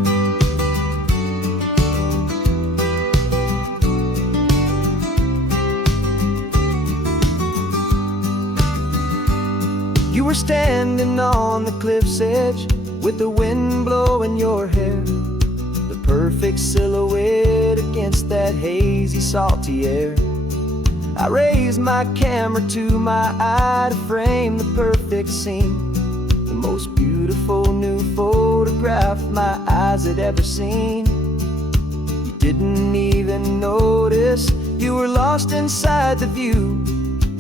You were standing on the cliff's edge with the wind blowing your hair, the perfect silhouette against that hazy, salty air. I raised my camera to my eye to frame the perfect scene, the most beautiful new photograph my eyes had ever seen. You didn't even notice you were lost inside the view,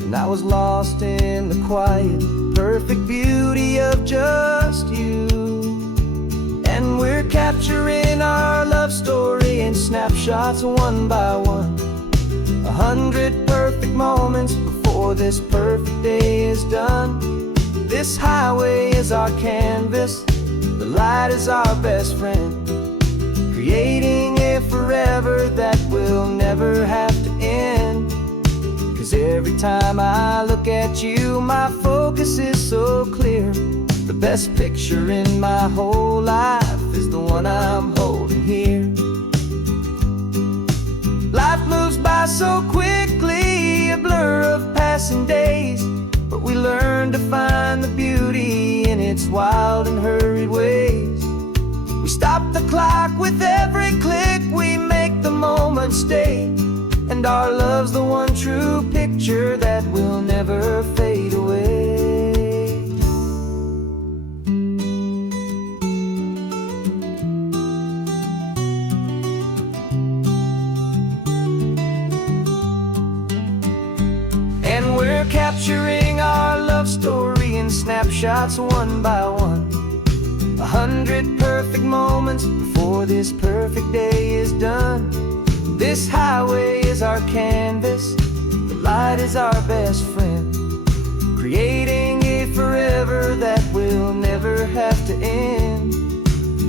and I was lost in the quiet, perfect beauty of just you. And we're capturing our love story in snapshots one by one. 100 perfect moments before this perfect day is done. This highway is our canvas, the light is our best friend, creating a forever that will never have to end. 'Cause every time I look at you, my focus is so clear. The best picture in my whole life is the one I'm holding here. Life moves by so quickly, a blur of passing days, but we learn to find the beauty in its wild and hurried ways. We stop the clock with every click, we make the moment stay, and our love's the one true picture that will never fade away. And we're capturing our love story in snapshots one by one. 100 perfect moments before this perfect day is done. This highway is our canvas, the light is our best friend, creating a forever that will never have to end.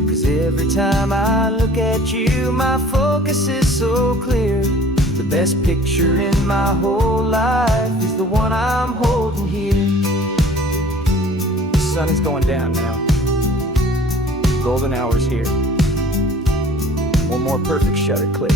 'Cause every time I look at you, my focus is so clear. The best picture in my whole life is the one I'm holding here. The sun is going down now. Golden hour's here. One more perfect shutter click.